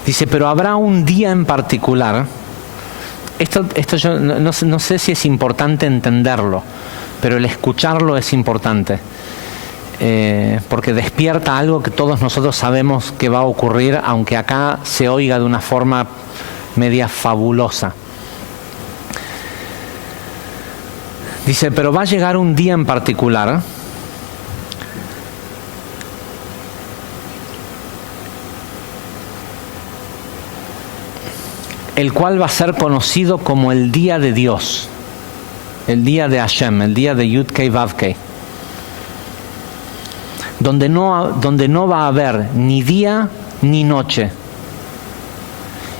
Dice, pero habrá un día en particular. Esto yo no sé si es importante entenderlo, pero el escucharlo es importante, porque despierta algo que todos nosotros sabemos que va a ocurrir, aunque acá se oiga de una forma media fabulosa. Dice, pero va a llegar un día en particular el cual va a ser conocido como el día de Dios, el día de Hashem, el día de Yud-Kei Vav-Kei, donde no va a haber ni día ni noche.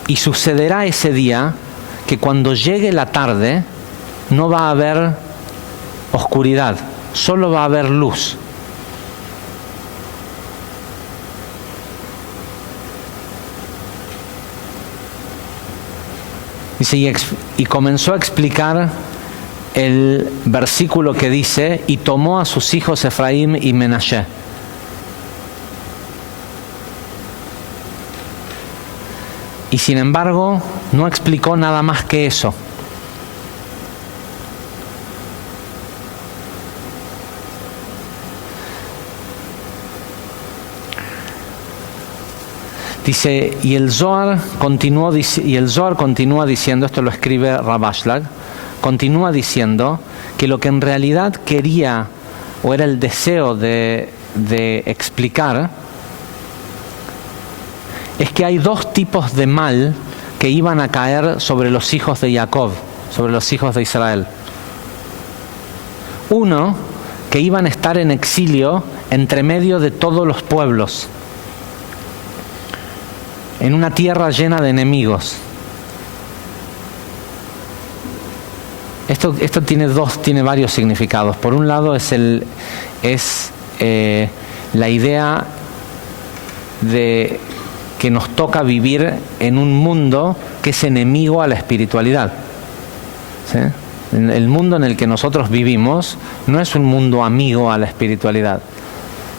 Y sucederá ese día que cuando llegue la tarde no va a haber oscuridad, solo va a haber luz. Dice, y comenzó a explicar el versículo que dice, y tomó a sus hijos Efraín y Menashe. Y sin embargo, no explicó nada más que eso. Dice, y el Zohar continúa diciendo, esto lo escribe Rav Ashlag, continúa diciendo que lo que en realidad quería o era el deseo de explicar es que hay dos tipos de mal que iban a caer sobre los hijos de Jacob, sobre los hijos de Israel. Uno, que iban a estar en exilio entre medio de todos los pueblos, en una tierra llena de enemigos. Esto tiene varios significados. Por un lado es la idea de que nos toca vivir en un mundo que es enemigo a la espiritualidad. ¿Sí? El mundo en el que nosotros vivimos no es un mundo amigo a la espiritualidad.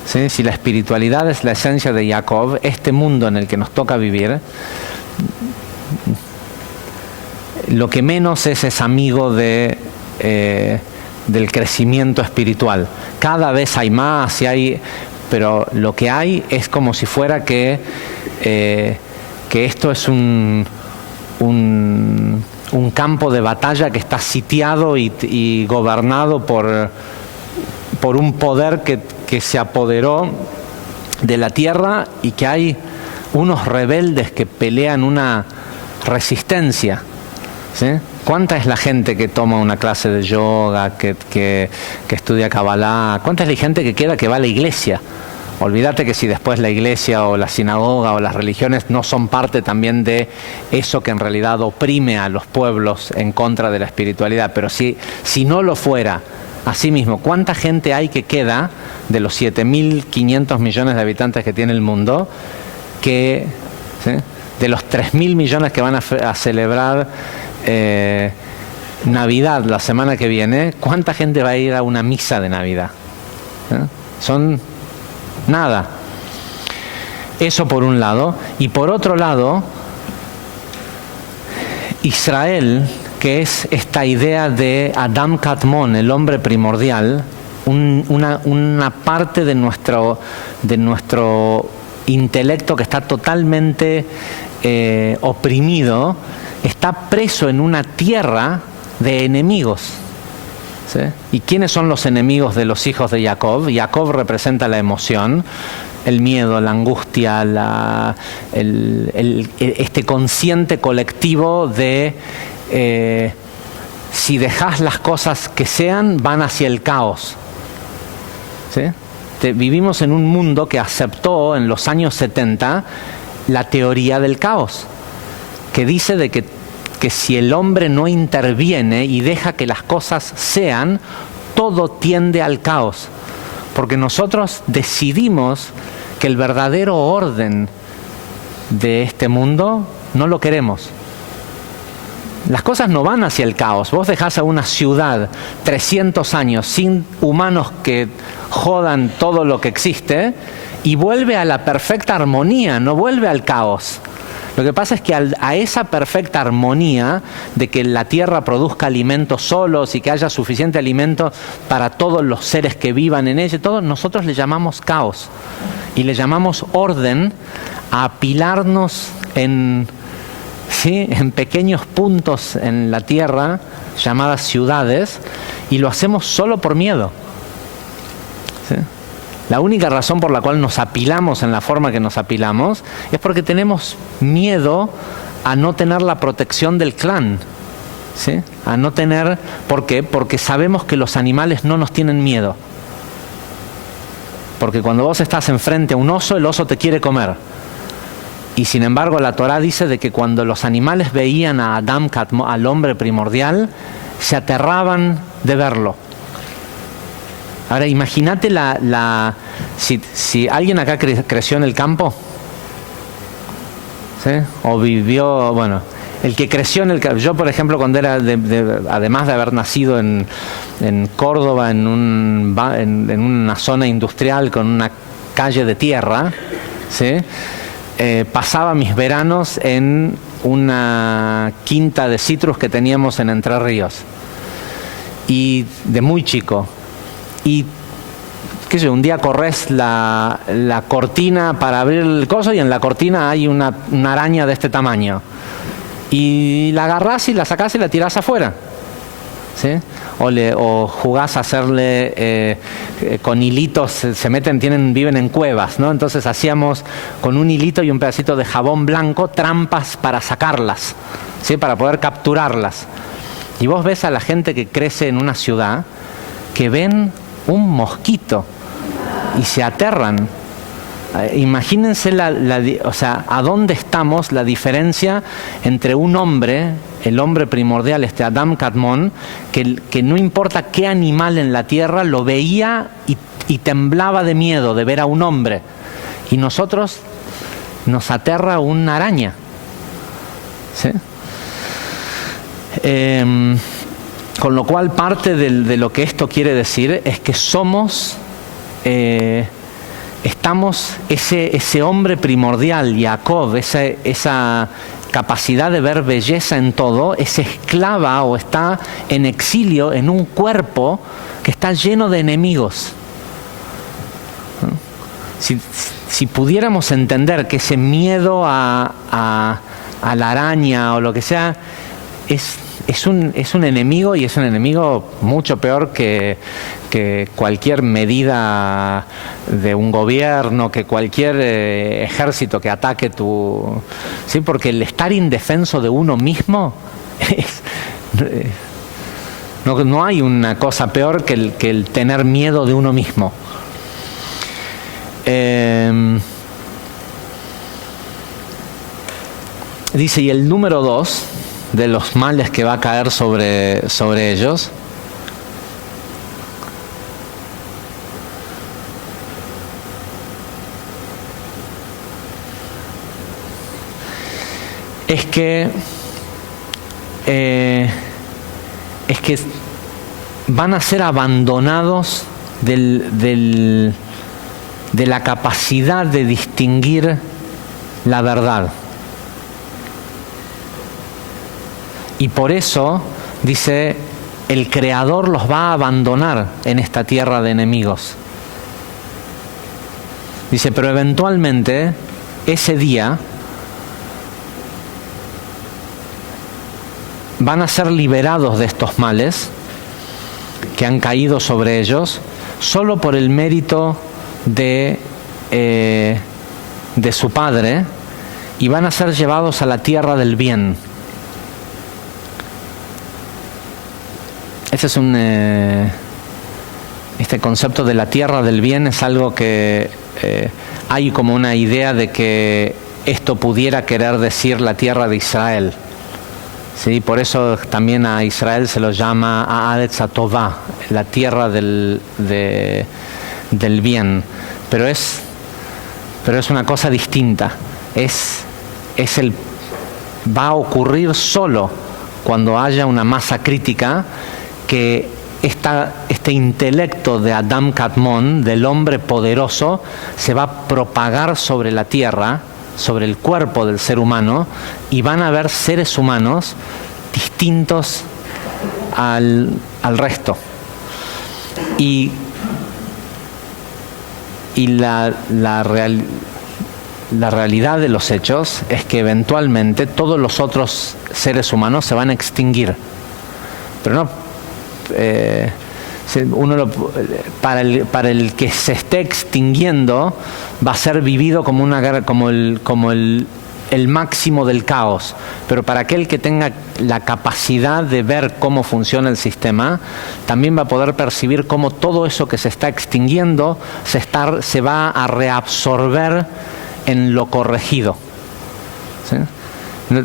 ¿Sí? Si la espiritualidad es la esencia de Jacob, este mundo en el que nos toca vivir, lo que menos es amigo del crecimiento espiritual. Cada vez hay más, pero lo que hay es como si fuera que esto es un campo de batalla que está sitiado y gobernado por un poder que se apoderó de la tierra, y que hay unos rebeldes que pelean una resistencia. ¿Sí? ¿Cuánta es la gente que toma una clase de yoga, que estudia Kabbalah? ¿Cuánta es la gente que va a la iglesia? Olvídate que si después la iglesia o la sinagoga o las religiones no son parte también de eso que en realidad oprime a los pueblos en contra de la espiritualidad. Pero si no lo fuera, asimismo, ¿cuánta gente hay que queda de los 7.500 millones de habitantes que tiene el mundo, ¿sí? De los 3.000 millones que van a celebrar Navidad la semana que viene, ¿cuánta gente va a ir a una misa de Navidad? Son nada. Eso por un lado. Y por otro lado, Israel, que es esta idea de Adam Katmon, el hombre primordial, una parte de nuestro intelecto que está totalmente oprimido, está preso en una tierra de enemigos. ¿Sí? ¿Y quiénes son los enemigos de los hijos de Jacob? Jacob representa la emoción, el miedo, la angustia, este consciente colectivo de si dejas las cosas que sean, van hacia el caos. ¿Sí? Vivimos en un mundo que aceptó en los años 70 la teoría del caos, que dice de que si el hombre no interviene y deja que las cosas sean, todo tiende al caos. Porque nosotros decidimos que el verdadero orden de este mundo no lo queremos. Las cosas no van hacia el caos. Vos dejás a una ciudad 300 años sin humanos que jodan todo lo que existe y vuelve a la perfecta armonía, no vuelve al caos. Lo que pasa es que a esa perfecta armonía de que la tierra produzca alimentos solos y que haya suficiente alimento para todos los seres que vivan en ella, nosotros le llamamos caos y le llamamos orden a apilarnos en pequeños puntos en la tierra llamadas ciudades, y lo hacemos solo por miedo. ¿Sí? La única razón por la cual nos apilamos en la forma que nos apilamos es porque tenemos miedo a no tener la protección del clan. ¿Sí? A no tener, ¿por qué? Porque sabemos que los animales no nos tienen miedo. Porque cuando vos estás enfrente a un oso, el oso te quiere comer. Y sin embargo la Torá dice de que cuando los animales veían a Adam Katmon, al hombre primordial, se aterraban de verlo. Ahora imagínate si alguien acá creció en el campo, ¿sí? O vivió, el que creció en el campo. Yo, por ejemplo, cuando era, además de haber nacido en Córdoba, en una zona industrial con una calle de tierra, ¿sí? Pasaba mis veranos en una quinta de citrus que teníamos en Entre Ríos, y de muy chico. Y qué sé, un día corres la cortina para abrir el coso y en la cortina hay una araña de este tamaño, y la agarrás y la sacás y la tirás afuera. ¿sí? O jugás a hacerle con hilitos, se meten, viven en cuevas, ¿no? Entonces hacíamos con un hilito y un pedacito de jabón blanco trampas para sacarlas, ¿sí? Para poder capturarlas. Y vos ves a la gente que crece en una ciudad que ven un mosquito y se aterran. Imagínense o sea, a dónde estamos, la diferencia entre un hombre, el hombre primordial, Adam Kadmon, que no importa qué animal en la tierra lo veía y temblaba de miedo de ver a un hombre, y nosotros nos aterra una araña, ¿sí? Con lo cual parte de lo que esto quiere decir es que somos estamos ese hombre primordial, Jacob, esa capacidad de ver belleza en todo, es esclava o está en exilio en un cuerpo que está lleno de enemigos. Si pudiéramos entender que ese miedo a la araña o lo que sea es un enemigo, y es un enemigo mucho peor que cualquier medida de un gobierno, que cualquier ejército que ataque ¿sí? Porque el estar indefenso de uno mismo no hay una cosa peor que el tener miedo de uno mismo. Dice, y el número 2 de los males que va a caer sobre ellos es que van a ser abandonados de la capacidad de distinguir la verdad. Y por eso, dice, el Creador los va a abandonar en esta tierra de enemigos. Dice, pero eventualmente, ese día, van a ser liberados de estos males que han caído sobre ellos, solo por el mérito de su Padre, y van a ser llevados a la tierra del bien. Este concepto de la tierra del bien es algo que hay como una idea de que esto pudiera querer decir la tierra de Israel. ¿Sí? Por eso también a Israel se lo llama Haaretz HaTová, la tierra del bien. Pero es una cosa distinta. Va a ocurrir solo cuando haya una masa crítica, que este intelecto de Adam Kadmon, del hombre poderoso, se va a propagar sobre la tierra, sobre el cuerpo del ser humano, y van a haber seres humanos distintos al resto. Y la realidad de los hechos es que eventualmente todos los otros seres humanos se van a extinguir. Pero no, para el que se esté extinguiendo, va a ser vivido como una guerra, como el máximo del caos. Pero para aquel que tenga la capacidad de ver cómo funciona el sistema, también va a poder percibir cómo todo eso que se está extinguiendo se va a reabsorber en lo corregido. ¿Sí?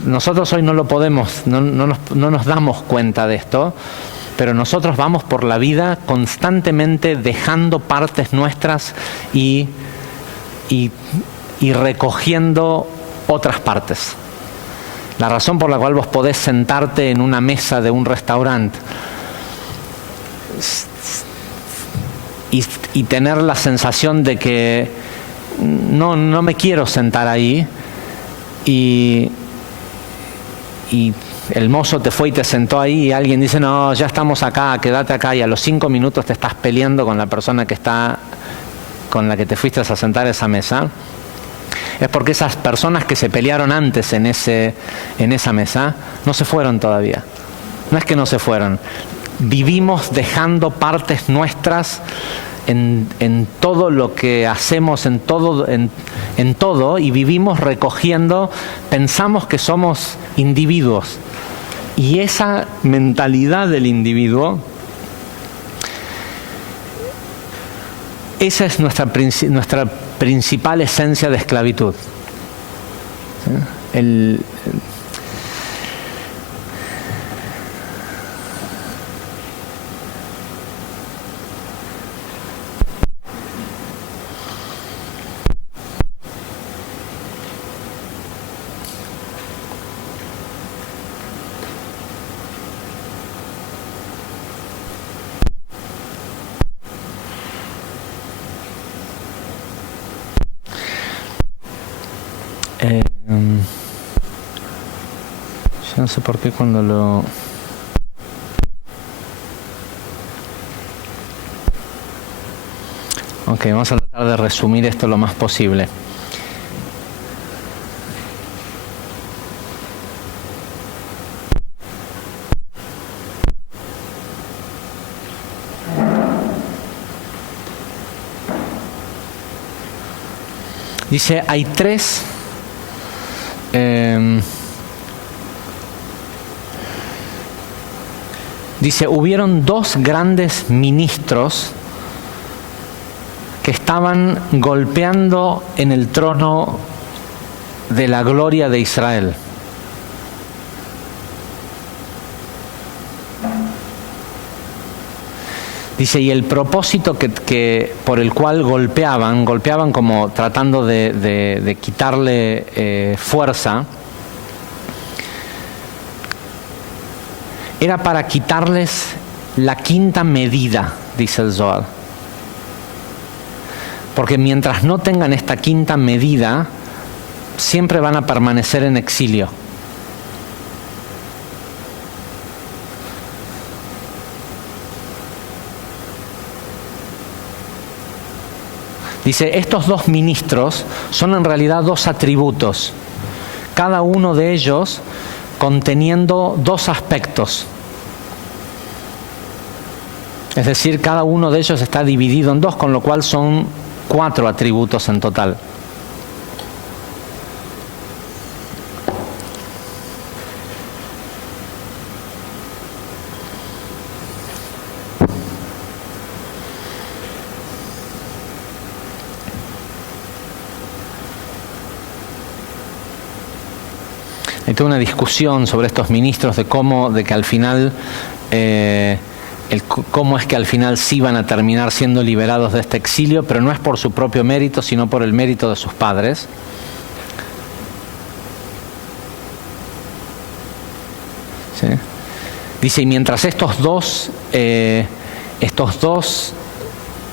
Nosotros hoy no lo podemos, no nos damos cuenta de esto, pero nosotros vamos por la vida constantemente dejando partes nuestras y recogiendo otras partes. La razón por la cual vos podés sentarte en una mesa de un restaurante y tener la sensación de que no me quiero sentar ahí, y el mozo te fue y te sentó ahí, y alguien dice, no, ya estamos acá, quédate acá, y a los 5 minutos te estás peleando con la persona con la que te fuiste a sentar a esa mesa, es porque esas personas que se pelearon antes en esa mesa no se fueron todavía. No es que no se fueron, vivimos dejando partes nuestras en todo lo que hacemos, en todo, y vivimos recogiendo, pensamos que somos individuos. Y esa mentalidad del individuo, esa es nuestra principal esencia de esclavitud. ¿Sí? Yo no sé por qué cuando lo... Ok, vamos a tratar de resumir esto lo más posible. Dice, hay tres... dice, hubieron dos grandes ministros que estaban golpeando en el trono de la gloria de Israel. Dice, y el propósito por el cual golpeaban como tratando de quitarle fuerza, era para quitarles la quinta medida, dice el Zohar. Porque mientras no tengan esta quinta medida, siempre van a permanecer en exilio. Dice, estos dos ministros son en realidad dos atributos, cada uno de ellos conteniendo dos aspectos. Es decir, cada uno de ellos está dividido en dos, con lo cual son 4 atributos en total. Hay toda una discusión sobre estos ministros de que al final, cómo es que al final sí van a terminar siendo liberados de este exilio, pero no es por su propio mérito, sino por el mérito de sus padres. ¿Sí? Dice, y mientras estos dos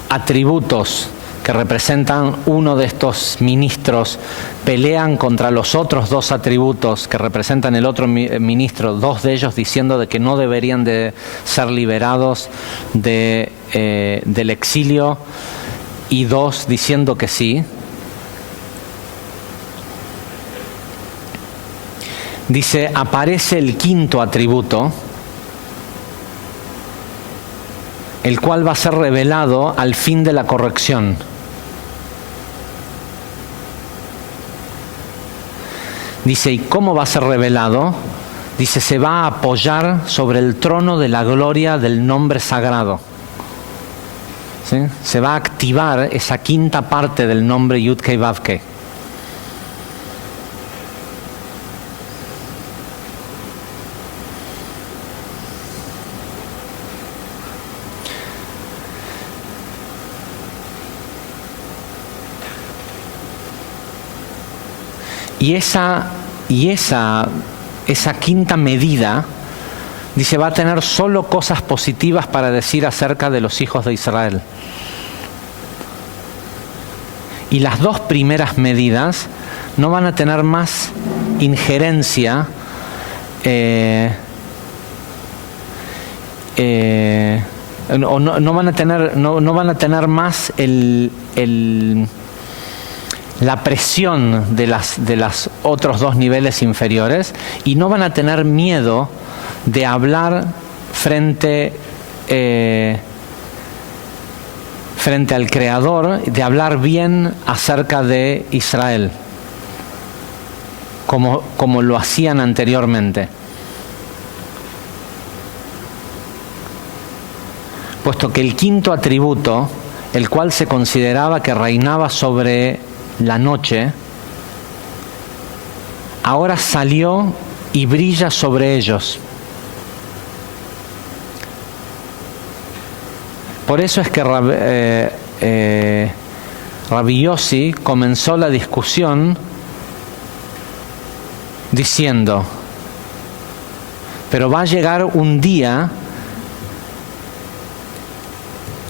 atributos que representan uno de estos ministros pelean contra los otros dos atributos que representan el otro ministro, dos de ellos diciendo de que no deberían de ser liberados del exilio y dos diciendo que sí. Dice, aparece el quinto atributo, el cual va a ser revelado al fin de la corrección. Dice, ¿y cómo va a ser revelado? Dice, se va a apoyar sobre el trono de la gloria del nombre sagrado. ¿Sí? Se va a activar esa quinta parte del nombre Yud-Kei Vav-Kei. Y esa quinta medida, dice, va a tener solo cosas positivas para decir acerca de los hijos de Israel. Y las dos primeras medidas no van a tener más injerencia no van a tener más la presión de las otros dos niveles inferiores, y no van a tener miedo de hablar frente frente al Creador, de hablar bien acerca de Israel, como lo hacían anteriormente. Puesto que el quinto atributo, el cual se consideraba que reinaba sobre la noche, ahora salió y brilla sobre ellos. Por eso es que Rabbi Yossi comenzó la discusión diciendo: pero va a llegar un día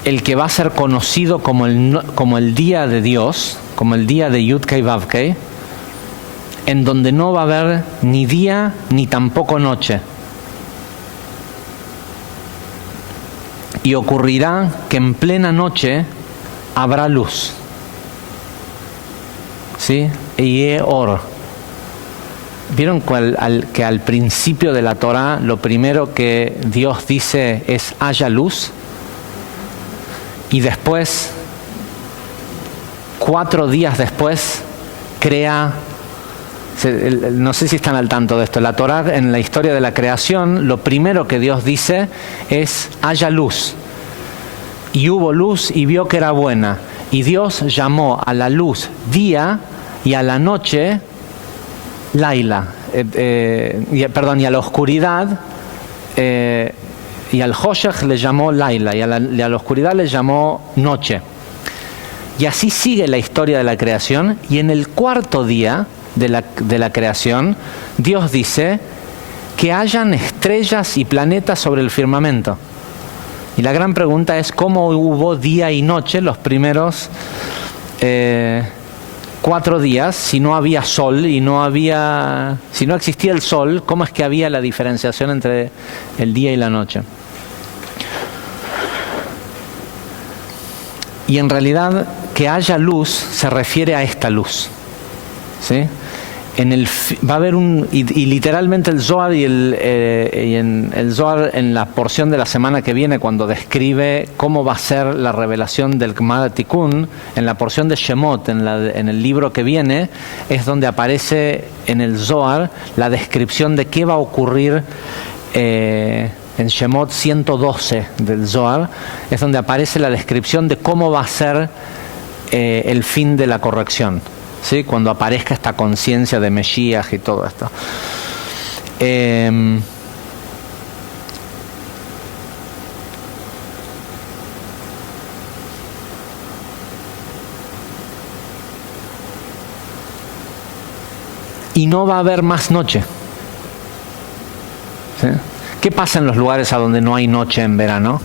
el que va a ser conocido como el día de Dios, como el día de Yud Kei Vav Kei, en donde no va a haber ni día ni tampoco noche. Y ocurrirá que en plena noche habrá luz. ¿Sí? Y or. ¿Vieron que al principio de la Torá lo primero que Dios dice es haya luz? Y después, 4 días después, crea. No sé si están al tanto de esto. La Torá, en la historia de la creación, lo primero que Dios dice es haya luz. Y hubo luz y vio que era buena. Y Dios llamó a la luz día y a la noche Laila. Y a la oscuridad, y al Hoshech le llamó Laila, y a la oscuridad le llamó noche. Y así sigue la historia de la creación. Y en el 4.º día de la creación, Dios dice que hayan estrellas y planetas sobre el firmamento. Y la gran pregunta es cómo hubo día y noche los primeros 4 días, si no había sol si no existía el sol, ¿cómo es que había la diferenciación entre el día y la noche? Y en realidad que haya luz se refiere a esta luz, ¿sí? Va a haber y literalmente el Zohar el Zohar en la porción de la semana que viene, cuando describe cómo va a ser la revelación del Gemara Tikkun, en la porción de Shemot, en el libro que viene, es donde aparece en el Zohar la descripción de qué va a ocurrir en Shemot 112 del Zohar, es donde aparece la descripción de cómo va a ser el fin de la corrección. ¿Sí? Cuando aparezca esta conciencia de Mesías y todo esto. Y no va a haber más noche. ¿Sí? ¿Qué pasa en los lugares a donde no hay noche en verano?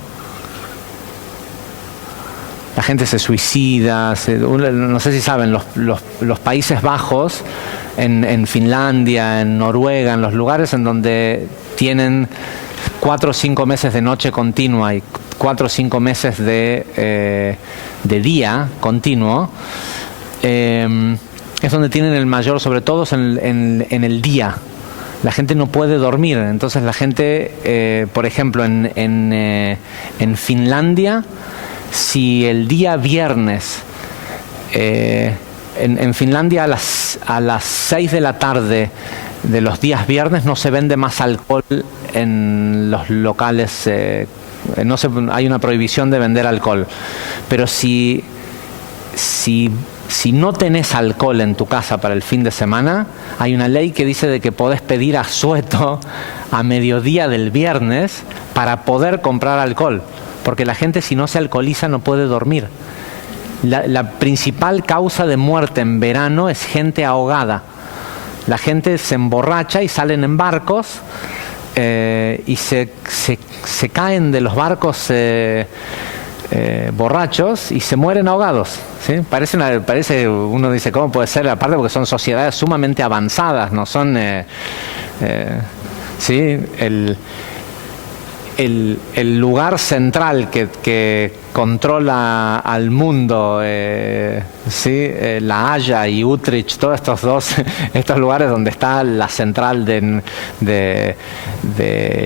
La gente se suicida, no sé si saben, los Países Bajos, en Finlandia, en Noruega, en los lugares en donde tienen 4 o 5 meses de noche continua y 4 o 5 meses de día continuo, es donde tienen el mayor, sobre todo en el día. La gente no puede dormir, entonces la gente, por ejemplo, en Finlandia, si el día viernes, en Finlandia a las 6 de la tarde de los días viernes no se vende más alcohol en los locales, hay una prohibición de vender alcohol. Pero si no tenés alcohol en tu casa para el fin de semana, hay una ley que dice de que podés pedir asueto a mediodía del viernes para poder comprar alcohol. Porque la gente, si no se alcoholiza, no puede dormir. La principal causa de muerte en verano es gente ahogada. La gente se emborracha y salen en barcos y se caen de los barcos borrachos y se mueren ahogados. ¿Sí? Parece, uno dice, ¿cómo puede ser? Aparte porque son sociedades sumamente avanzadas, no son... ¿sí? el lugar central que controla al mundo, ¿sí? La Haya y Utrecht, todos estos lugares donde está la central de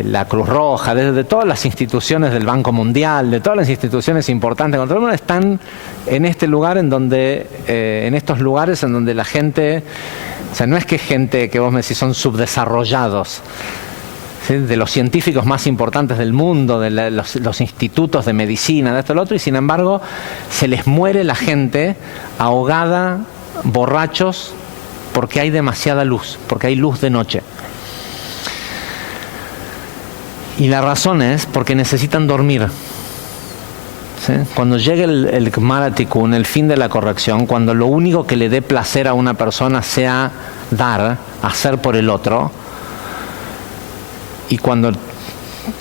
la Cruz Roja, de todas las instituciones del Banco Mundial, de todas las instituciones importantes, están en este lugar en estos lugares en donde la gente, o sea, no es que gente que vos me decís son subdesarrollados, ¿sí? De los científicos más importantes del mundo, de los institutos de medicina, de esto y lo otro, y sin embargo se les muere la gente ahogada, borrachos, porque hay demasiada luz, porque hay luz de noche. Y la razón es porque necesitan dormir. ¿Sí? Cuando llegue el Gmar Tikkun, el fin de la corrección, cuando lo único que le dé placer a una persona sea dar, hacer por el otro, y cuando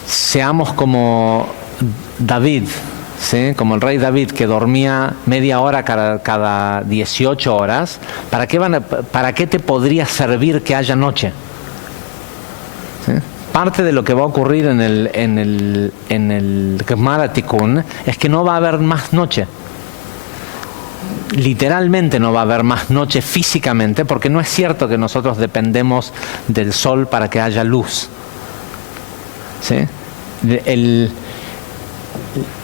seamos como David, ¿sí? Como el rey David, que dormía media hora cada 18 horas, ¿para qué te podría servir que haya noche? ¿Sí? Parte de lo que va a ocurrir en el Gmar Tikkun es que no va a haber más noche. Literalmente no va a haber más noche físicamente, porque no es cierto que nosotros dependemos del sol para que haya luz. ¿Sí?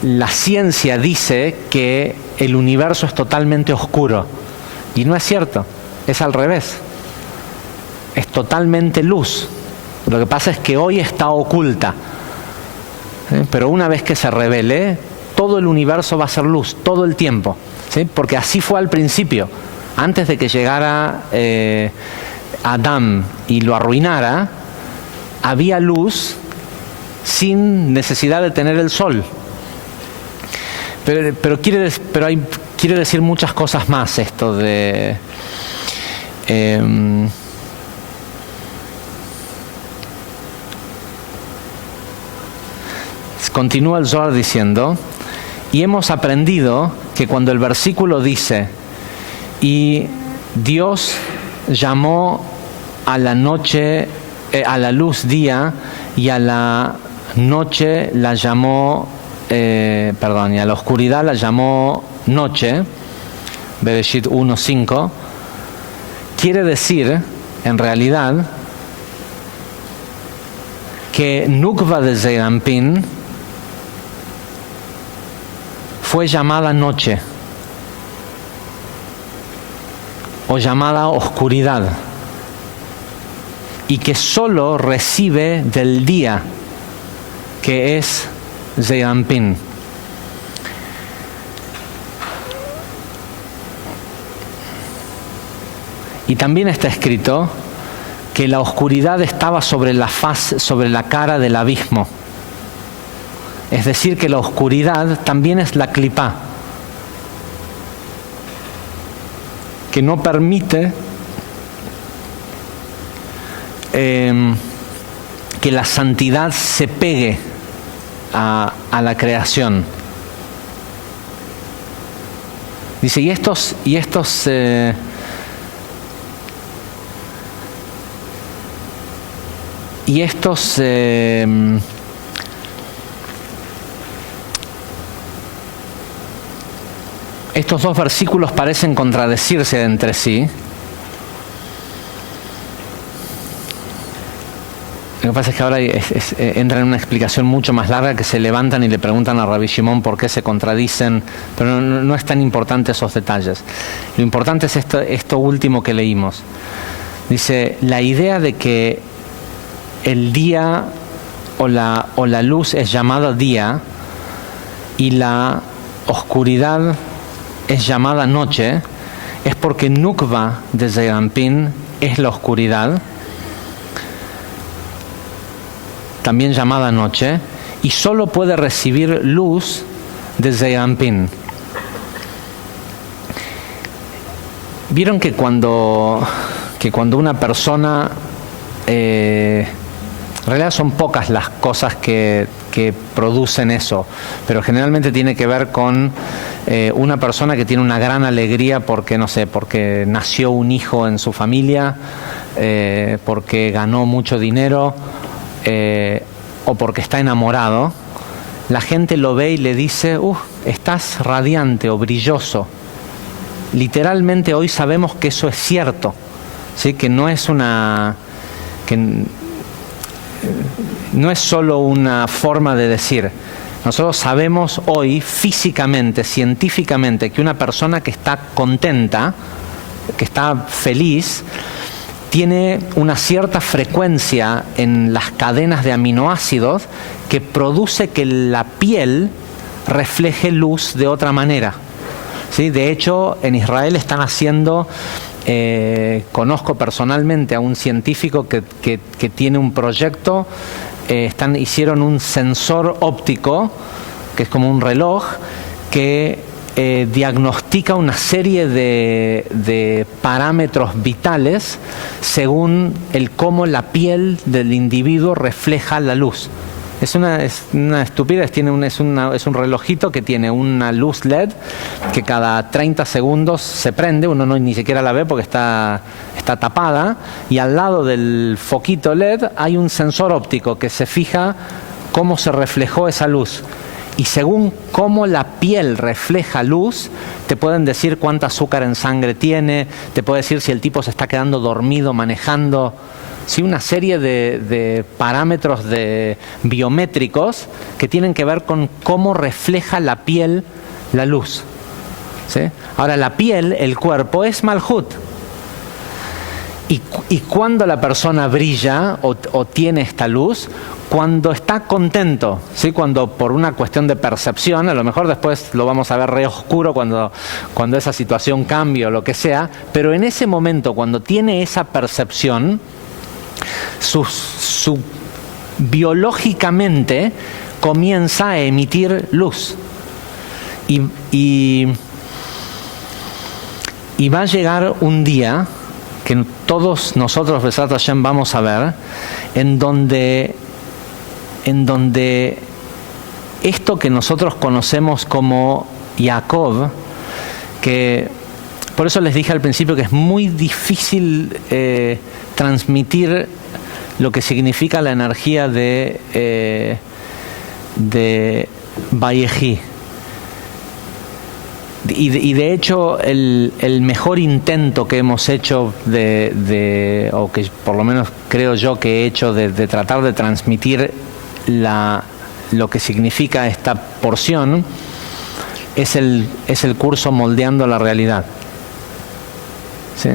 La ciencia dice que el universo es totalmente oscuro, y no es cierto, es al revés, es totalmente luz. Lo que pasa es que hoy está oculta, ¿sí? Pero una vez que se revele, todo el universo va a ser luz todo el tiempo, ¿sí? Porque así fue al principio, antes de que llegara Adán y lo arruinara, había luz sin necesidad de tener el sol. Pero quiere decir muchas cosas más esto de... Continúa el Zohar diciendo, y hemos aprendido que cuando el versículo dice, y Dios llamó a la noche, a la luz día, y a la noche la llamó, y a la oscuridad la llamó noche, Bereshit 1:5, quiere decir, en realidad, que Nukva de Zeir Anpin fue llamada noche o llamada oscuridad, y que solo recibe del día, que es Zeir Anpin. Y también está escrito que la oscuridad estaba sobre la faz, sobre la cara del abismo. Es decir, que la oscuridad también es la clipá, que no permite que la santidad se pegue a la creación. Dice, y estos dos versículos parecen contradecirse entre sí. Lo que pasa es que ahora entra en una explicación mucho más larga, que se levantan y le preguntan a Rabbi Shimon por qué se contradicen, pero no es tan importante esos detalles. Lo importante es esto último que leímos. Dice, la idea de que el día o la luz es llamada día y la oscuridad es llamada noche, es porque Nukva de Zeir Anpin es la oscuridad, también llamada noche, y solo puede recibir luz de Zeir Anpin. Vieron que cuando una persona, en realidad son pocas las cosas que producen eso, pero generalmente tiene que ver con una persona que tiene una gran alegría porque, no sé, porque nació un hijo en su familia, porque ganó mucho dinero, o porque está enamorado, la gente lo ve y le dice, estás radiante o brilloso. Literalmente hoy sabemos que eso es cierto, ¿sí? Que no es no es solo una forma de decir. Nosotros sabemos hoy físicamente, científicamente, que una persona que está contenta, que está feliz, tiene una cierta frecuencia en las cadenas de aminoácidos que produce que la piel refleje luz de otra manera. ¿Sí? De hecho, en Israel están haciendo, conozco personalmente a un científico que tiene un proyecto, hicieron un sensor óptico, que es como un reloj, que diagnostica una serie de parámetros vitales según cómo la piel del individuo refleja la luz. Es una estupidez, es un relojito que tiene una luz LED que cada 30 segundos se prende, uno ni siquiera la ve porque está tapada, y al lado del foquito LED hay un sensor óptico que se fija cómo se reflejó esa luz. Y según cómo la piel refleja luz, te pueden decir cuánta azúcar en sangre tiene, te puede decir si el tipo se está quedando dormido manejando. Sí, una serie de parámetros biométricos que tienen que ver con cómo refleja la piel la luz. ¿Sí? Ahora, la piel, el cuerpo, es Malhut. Y cuando la persona brilla o tiene esta luz, cuando está contento, ¿sí? Cuando por una cuestión de percepción, a lo mejor después lo vamos a ver re oscuro cuando esa situación cambie o lo que sea, pero en ese momento, cuando tiene esa percepción, su biológicamente comienza a emitir luz. Y va a llegar un día que todos nosotros, Besat Hashem, vamos a ver, en donde esto que nosotros conocemos como Jacob, que por eso les dije al principio que es muy difícil transmitir lo que significa la energía de Vayehi. Y de hecho el mejor intento que hemos hecho o que por lo menos creo yo que he hecho de tratar de transmitir lo que significa esta porción es el curso Moldeando la Realidad. ¿Sí?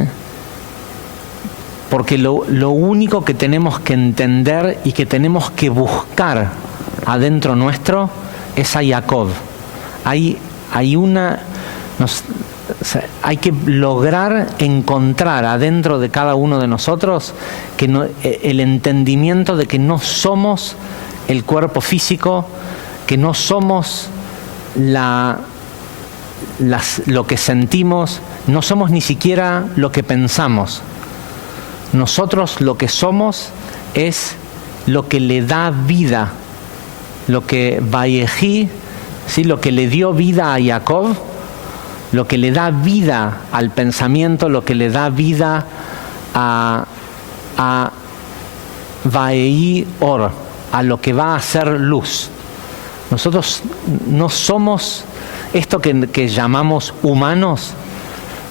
Porque lo único que tenemos que entender y que tenemos que buscar adentro nuestro es a Jacob. Hay que lograr encontrar adentro de cada uno de nosotros el entendimiento de que no somos el cuerpo físico, que no somos lo que sentimos, no somos ni siquiera lo que pensamos. Nosotros lo que somos es lo que le da vida, lo que Vayehi, ¿sí? Lo que le dio vida a Jacob, lo que le da vida al pensamiento, lo que le da vida a Vayehi Or, a lo que va a ser luz. Nosotros no somos esto que llamamos humanos.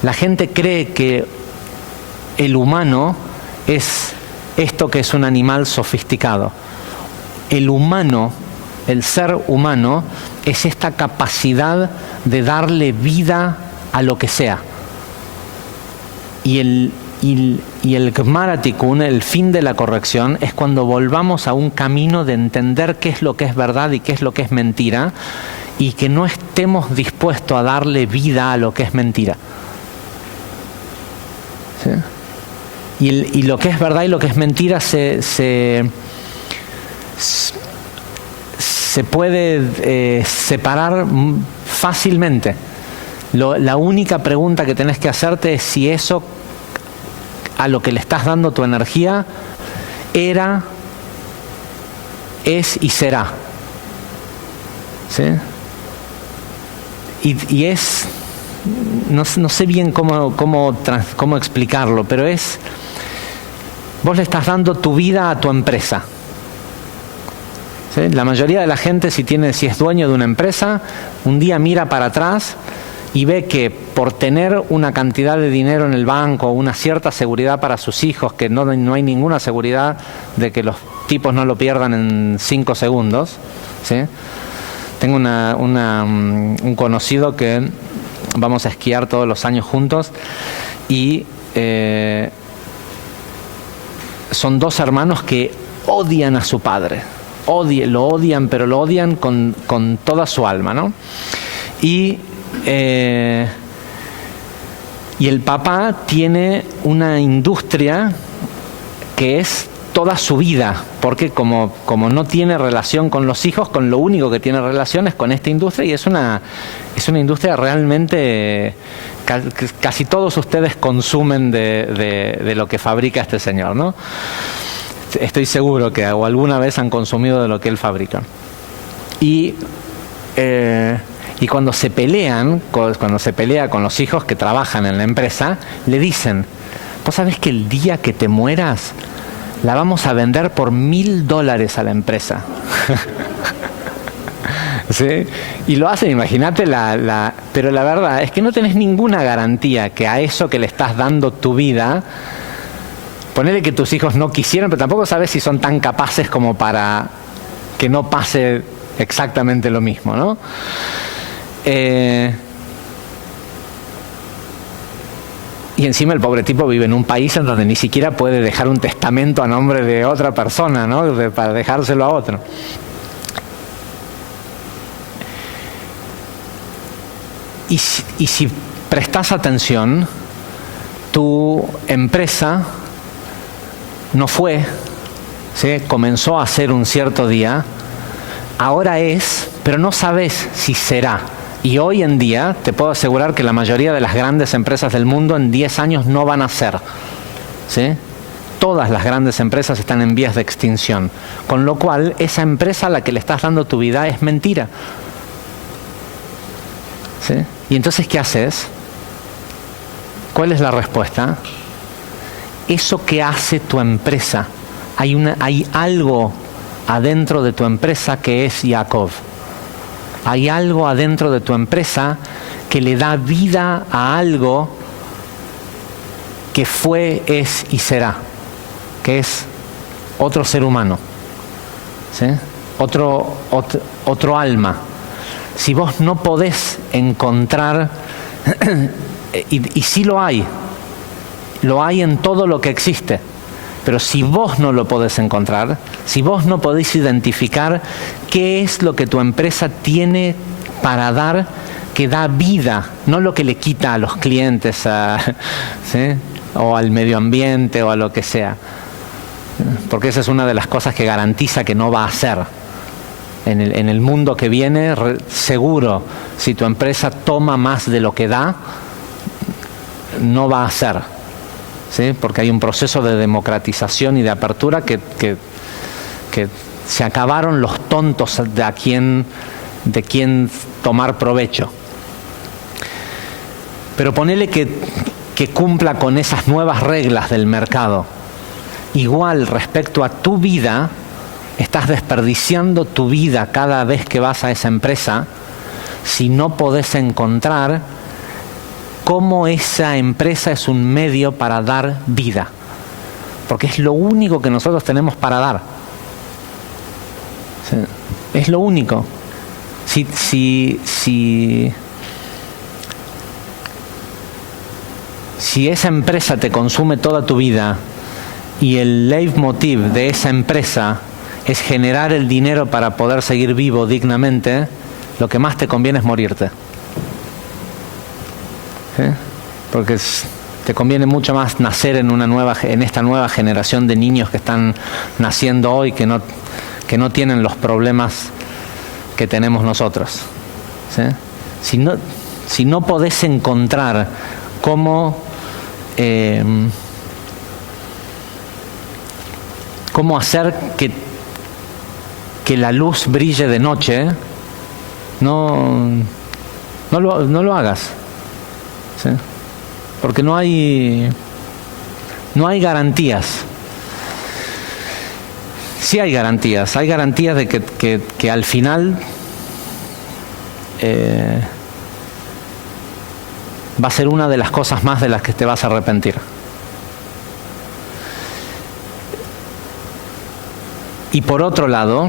La gente cree que el humano es esto que es un animal sofisticado. El humano, el ser humano, es esta capacidad de darle vida a lo que sea. Y el Gmar Hatikun, el fin de la corrección, es cuando volvamos a un camino de entender qué es lo que es verdad y qué es lo que es mentira, y que no estemos dispuestos a darle vida a lo que es mentira. ¿Sí? Y lo que es verdad y lo que es mentira se puede separar fácilmente. La única pregunta que tenés que hacerte es si eso a lo que le estás dando tu energía era, es y será. ¿Sí? Y es, no sé bien cómo explicarlo, pero vos le estás dando tu vida a tu empresa. ¿sí? La mayoría de la gente, si es dueño de una empresa, un día mira para atrás y ve que por tener una cantidad de dinero en el banco, una cierta seguridad para sus hijos, que no hay ninguna seguridad de que los tipos no lo pierdan en 5 segundos, ¿sí? Tengo un conocido que vamos a esquiar todos los años juntos y son 2 hermanos que odian a su padre. Lo odian, pero lo odian con toda su alma, ¿no? Y el papá tiene una industria que es toda su vida, porque como no tiene relación con los hijos, con lo único que tiene relación es con esta industria, y es una industria realmente, casi todos ustedes consumen de lo que fabrica este señor, ¿no? Estoy seguro que alguna vez han consumido de lo que él fabrica. Y cuando se pelea con los hijos que trabajan en la empresa, le dicen: ¿vos sabés que el día que te mueras la vamos a vender por $1,000 a la empresa? ¿Sí? Y lo hacen, imagínate, pero la verdad es que no tenés ninguna garantía que a eso que le estás dando tu vida, ponele que tus hijos no quisieran, pero tampoco sabes si son tan capaces como para que no pase exactamente lo mismo, ¿no? Y encima el pobre tipo vive en un país en donde ni siquiera puede dejar un testamento a nombre de otra persona, ¿no? Para dejárselo a otro. Y si prestas atención, tu empresa no fue, ¿sí? Comenzó a ser un cierto día, ahora es, pero no sabes si será. Y hoy en día te puedo asegurar que la mayoría de las grandes empresas del mundo en 10 años no van a ser, ¿sí? Todas las grandes empresas están en vías de extinción, con lo cual esa empresa a la que le estás dando tu vida es mentira, ¿sí? Y entonces, ¿qué haces? ¿Cuál es la respuesta? Eso que hace tu empresa, hay algo adentro de tu empresa que es Jacob. Hay algo adentro de tu empresa que le da vida a algo que fue, es y será, que es otro ser humano, ¿sí? Otro alma. Si vos no podés encontrar, y sí lo hay en todo lo que existe, pero si vos no lo podés encontrar, si vos no podés identificar qué es lo que tu empresa tiene para dar, que da vida, no lo que le quita a los clientes, ¿sí? O al medio ambiente o a lo que sea, porque esa es una de las cosas que garantiza que no va a ser. En el mundo que viene, seguro, si tu empresa toma más de lo que da, no va a ser, ¿sí? Porque hay un proceso de democratización y de apertura que se acabaron los tontos de quien tomar provecho. Pero ponele que cumpla con esas nuevas reglas del mercado. Igual, respecto a tu vida, estás desperdiciando tu vida cada vez que vas a esa empresa si no podés encontrar cómo esa empresa es un medio para dar vida. Porque es lo único que nosotros tenemos para dar. ¿Sí? Es lo único. Si esa empresa te consume toda tu vida y el leitmotiv de esa empresa es generar el dinero para poder seguir vivo dignamente, lo que más te conviene es morirte. ¿Sí? Porque te conviene mucho más nacer en esta nueva generación de niños que están naciendo hoy, que no tienen los problemas que tenemos nosotros. ¿Sí? Si no podés encontrar cómo hacer que la luz brille de noche, no lo hagas, ¿sí? Porque no hay garantías. sí hay garantías de que al final va a ser una de las cosas más de las que te vas a arrepentir. Y por otro lado,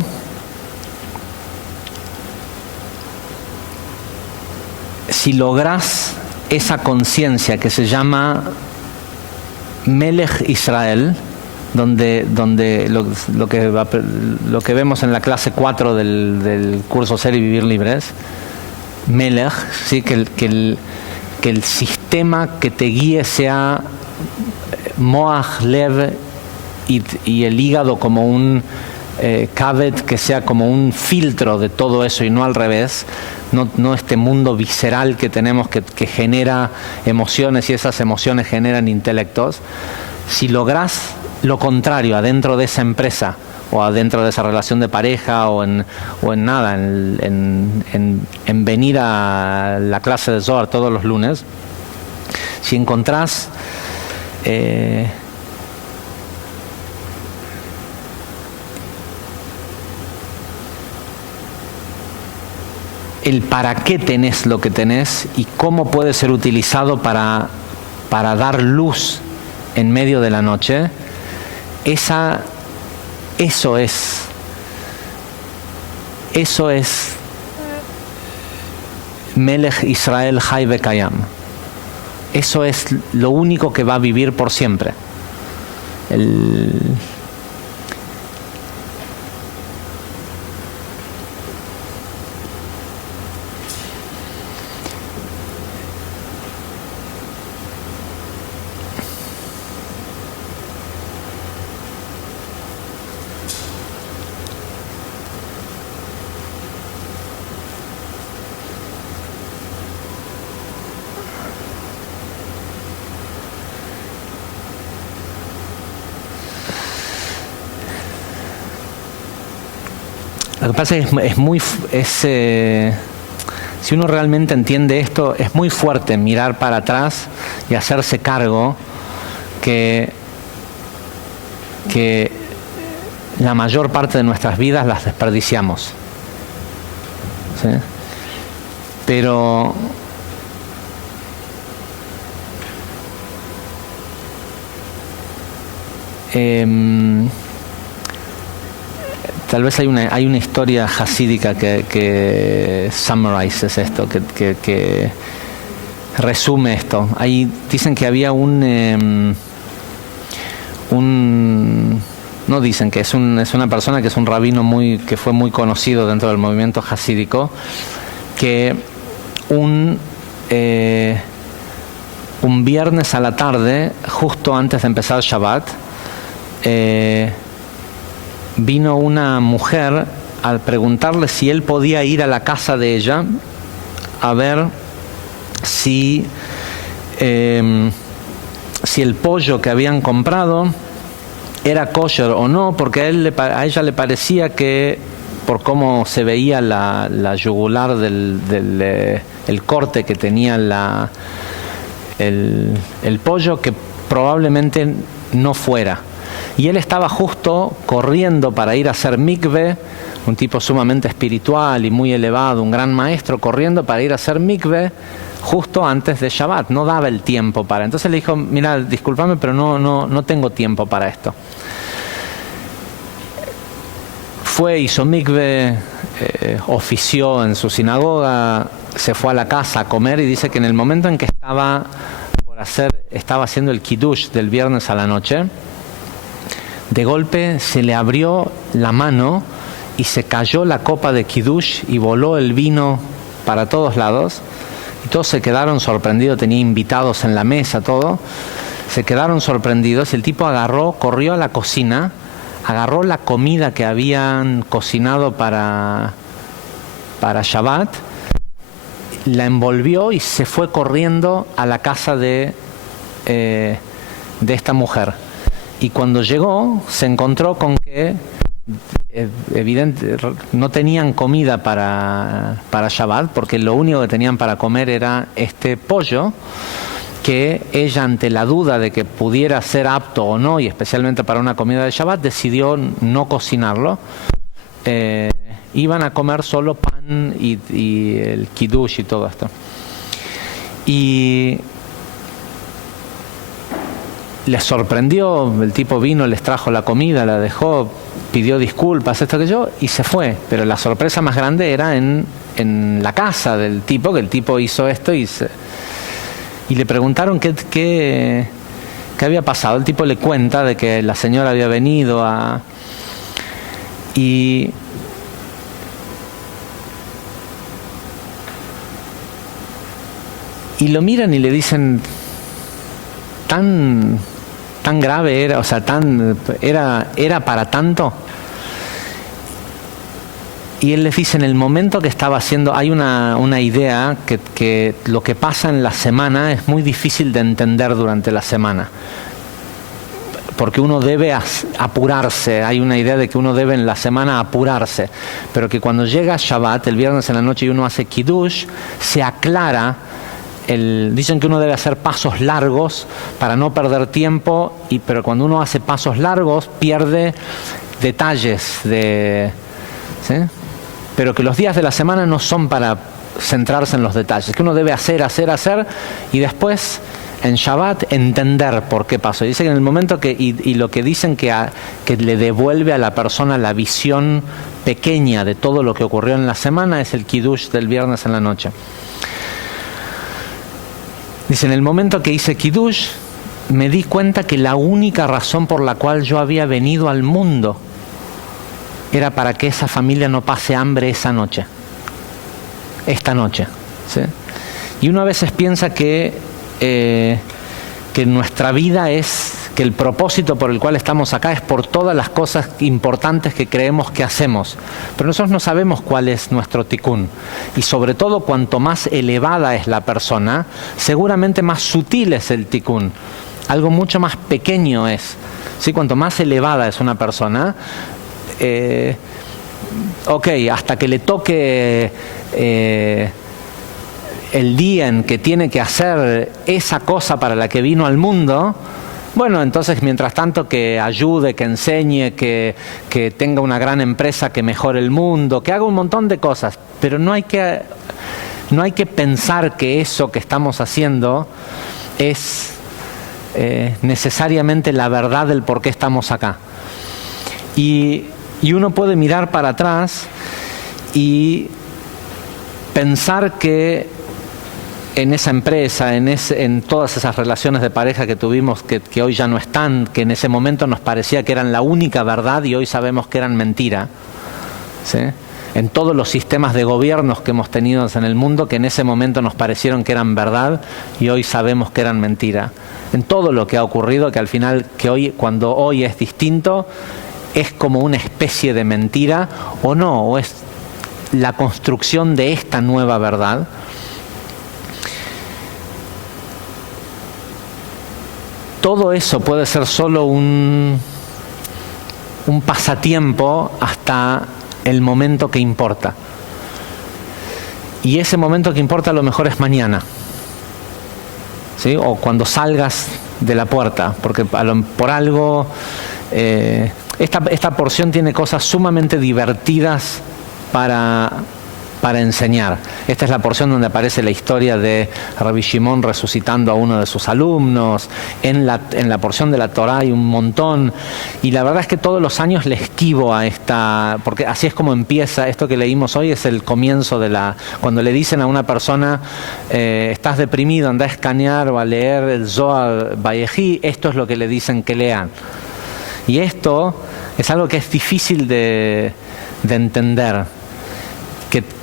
si logras esa conciencia que se llama Melech Israel, donde lo que vemos en la clase 4 del curso Ser y Vivir Libres, Melech, ¿sí? que el sistema que te guíe sea Moach, Lev y el hígado como un Kaved, que sea como un filtro de todo eso y no al revés. No este mundo visceral que tenemos que genera emociones y esas emociones generan intelectos. Si lográs lo contrario adentro de esa empresa o adentro de esa relación de pareja o en venir a la clase de Zohar todos los lunes, si encontrás el para qué tenés lo que tenés y cómo puede ser utilizado para dar luz en medio de la noche, eso es Melech Israel Chai Vekayam. Eso es lo único que va a vivir por siempre. Lo que pasa es que si uno realmente entiende esto, es muy fuerte mirar para atrás y hacerse cargo que la mayor parte de nuestras vidas las desperdiciamos. ¿Sí? Pero tal vez hay una historia hasídica que summarizes esto, que resume esto. Ahí dicen que había no dicen que es una persona que es un rabino que fue muy conocido dentro del movimiento hasídico, que un viernes a la tarde, justo antes de empezar Shabbat, vino una mujer al preguntarle si él podía ir a la casa de ella a ver si el pollo que habían comprado era kosher o no, porque a ella le parecía que por cómo se veía la yugular el corte que tenía el pollo, que probablemente no fuera. Y él estaba justo corriendo para ir a hacer mikve, un tipo sumamente espiritual y muy elevado, un gran maestro, corriendo para ir a hacer mikve justo antes de Shabbat. No daba el tiempo para. Entonces le dijo, mira, discúlpame, pero no tengo tiempo para esto. Fue, hizo mikve, ofició en su sinagoga, se fue a la casa a comer y dice que en el momento en que estaba haciendo el kiddush del viernes a la noche, de golpe se le abrió la mano y se cayó la copa de kiddush y voló el vino para todos lados. Y todos se quedaron sorprendidos, tenía invitados en la mesa, todo. Se quedaron sorprendidos y el tipo corrió a la cocina, agarró la comida que habían cocinado para Shabbat, la envolvió y se fue corriendo a la casa de esta mujer. Y cuando llegó, se encontró con que no tenían comida para Shabbat, porque lo único que tenían para comer era este pollo. que ella, ante la duda de que pudiera ser apto o no, y especialmente para una comida de Shabbat, decidió no cocinarlo. Iban a comer solo pan y el kiddush y todo esto. Y les sorprendió, el tipo vino, les trajo la comida, la dejó, pidió disculpas, esto que yo, y se fue. Pero la sorpresa más grande era en la casa del tipo, que el tipo hizo esto y le preguntaron qué había pasado. El tipo le cuenta de que la señora había venido y lo miran y le dicen, tan grave era, o sea, era para tanto. Y él les dice, en el momento que estaba haciendo, hay una idea que lo que pasa en la semana es muy difícil de entender durante la semana, porque uno debe apurarse. Hay una idea de que uno debe en la semana apurarse, pero que cuando llega Shabbat, el viernes en la noche, y uno hace Kiddush, se aclara. Dicen que uno debe hacer pasos largos para no perder tiempo, pero cuando uno hace pasos largos pierde detalles ¿sí? Pero que los días de la semana no son para centrarse en los detalles, que uno debe hacer y después en Shabbat entender por qué pasó. Dice que en el momento y lo que dicen que le devuelve a la persona la visión pequeña de todo lo que ocurrió en la semana es el Kiddush del viernes en la noche. Dice, en el momento que hice Kiddush, me di cuenta que la única razón por la cual yo había venido al mundo era para que esa familia no pase hambre esta noche. ¿Sí? Y uno a veces piensa que nuestra vida que el propósito por el cual estamos acá es por todas las cosas importantes que creemos que hacemos. Pero nosotros no sabemos cuál es nuestro tikkun. Y sobre todo, cuanto más elevada es la persona, seguramente más sutil es el tikkun. Algo mucho más pequeño es. ¿Sí? Cuanto más elevada es una persona, hasta que le toque el día en que tiene que hacer esa cosa para la que vino al mundo, bueno, entonces mientras tanto que ayude, que enseñe, que tenga una gran empresa que mejore el mundo, que haga un montón de cosas, pero no hay que pensar que eso que estamos haciendo es necesariamente la verdad del por qué estamos acá. Y uno puede mirar para atrás y pensar que en esa empresa, en todas esas relaciones de pareja que tuvimos, que hoy ya no están, que en ese momento nos parecía que eran la única verdad y hoy sabemos que eran mentira, ¿sí? En todos los sistemas de gobiernos que hemos tenido en el mundo, que en ese momento nos parecieron que eran verdad y hoy sabemos que eran mentira. En todo lo que ha ocurrido, que al final, cuando hoy es distinto, es como una especie de mentira o no, o es la construcción de esta nueva verdad. Todo eso puede ser solo un pasatiempo hasta el momento que importa. Y ese momento que importa a lo mejor es mañana, ¿sí? O cuando salgas de la puerta, porque por algo esta porción tiene cosas sumamente divertidas para enseñar. Esta es la porción donde aparece la historia de Rabbi Shimon resucitando a uno de sus alumnos. En la porción de la Torá hay un montón. Y la verdad es que todos los años le esquivo a esta, porque así es como empieza. Esto que leímos hoy es el comienzo cuando le dicen a una persona, estás deprimido, anda a escanear o a leer el Zohar Vayehi, esto es lo que le dicen que lean. Y esto es algo que es difícil de entender.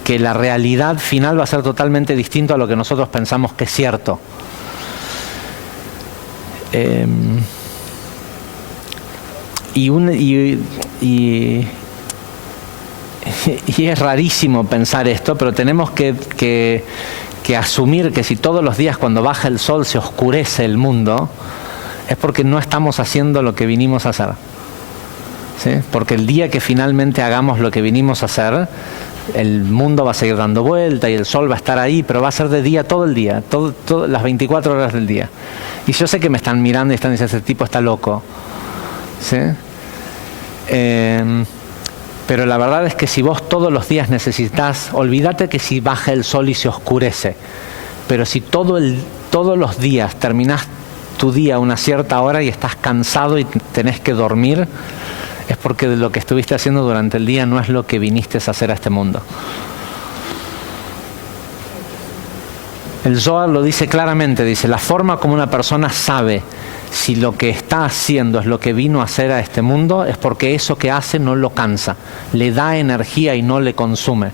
Que la realidad final va a ser totalmente distinto a lo que nosotros pensamos que es cierto. Y es rarísimo pensar esto, pero tenemos que asumir que si todos los días cuando baja el sol se oscurece el mundo, es porque no estamos haciendo lo que vinimos a hacer. ¿Sí? Porque el día que finalmente hagamos lo que vinimos a hacer, el mundo va a seguir dando vuelta y el sol va a estar ahí, pero va a ser de día todo el día, las 24 horas del día. Y yo sé que me están mirando y están diciendo, ese tipo está loco. ¿Sí? Pero la verdad es que si vos todos los días necesitas, olvídate que si baja el sol y se oscurece, pero si todos los días terminás tu día a una cierta hora y estás cansado y tenés que dormir, es porque lo que estuviste haciendo durante el día no es lo que viniste a hacer a este mundo. El Zohar lo dice claramente, dice, la forma como una persona sabe si lo que está haciendo es lo que vino a hacer a este mundo es porque eso que hace no lo cansa, le da energía y no le consume.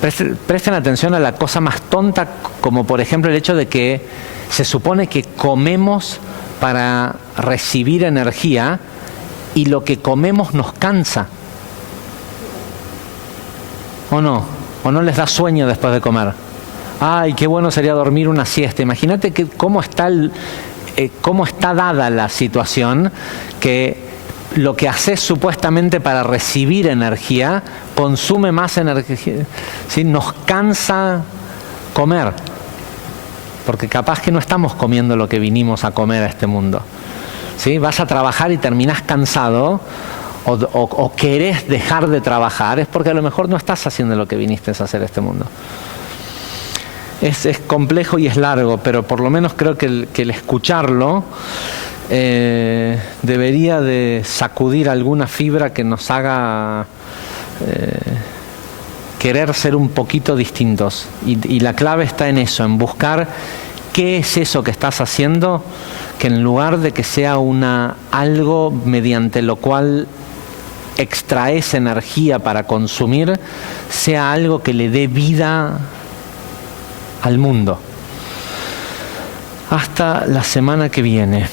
Presten atención a la cosa más tonta, como por ejemplo el hecho de que se supone que comemos para recibir energía y lo que comemos nos cansa. ¿O no? ¿O no les da sueño después de comer? Ay, qué bueno sería dormir una siesta. Imagínate cómo está dada la situación, que lo que haces supuestamente para recibir energía consume más energía, ¿sí? Nos cansa comer, porque capaz que no estamos comiendo lo que vinimos a comer a este mundo, ¿sí? Vas a trabajar y terminás cansado o querés dejar de trabajar, es porque a lo mejor no estás haciendo lo que viniste a hacer a este mundo. Es complejo y es largo, pero por lo menos creo que el escucharlo debería de sacudir alguna fibra que nos haga querer ser un poquito distintos. Y la clave está en eso, en buscar qué es eso que estás haciendo, que en lugar de que sea algo mediante lo cual extraes energía para consumir, sea algo que le dé vida al mundo. Hasta la semana que viene.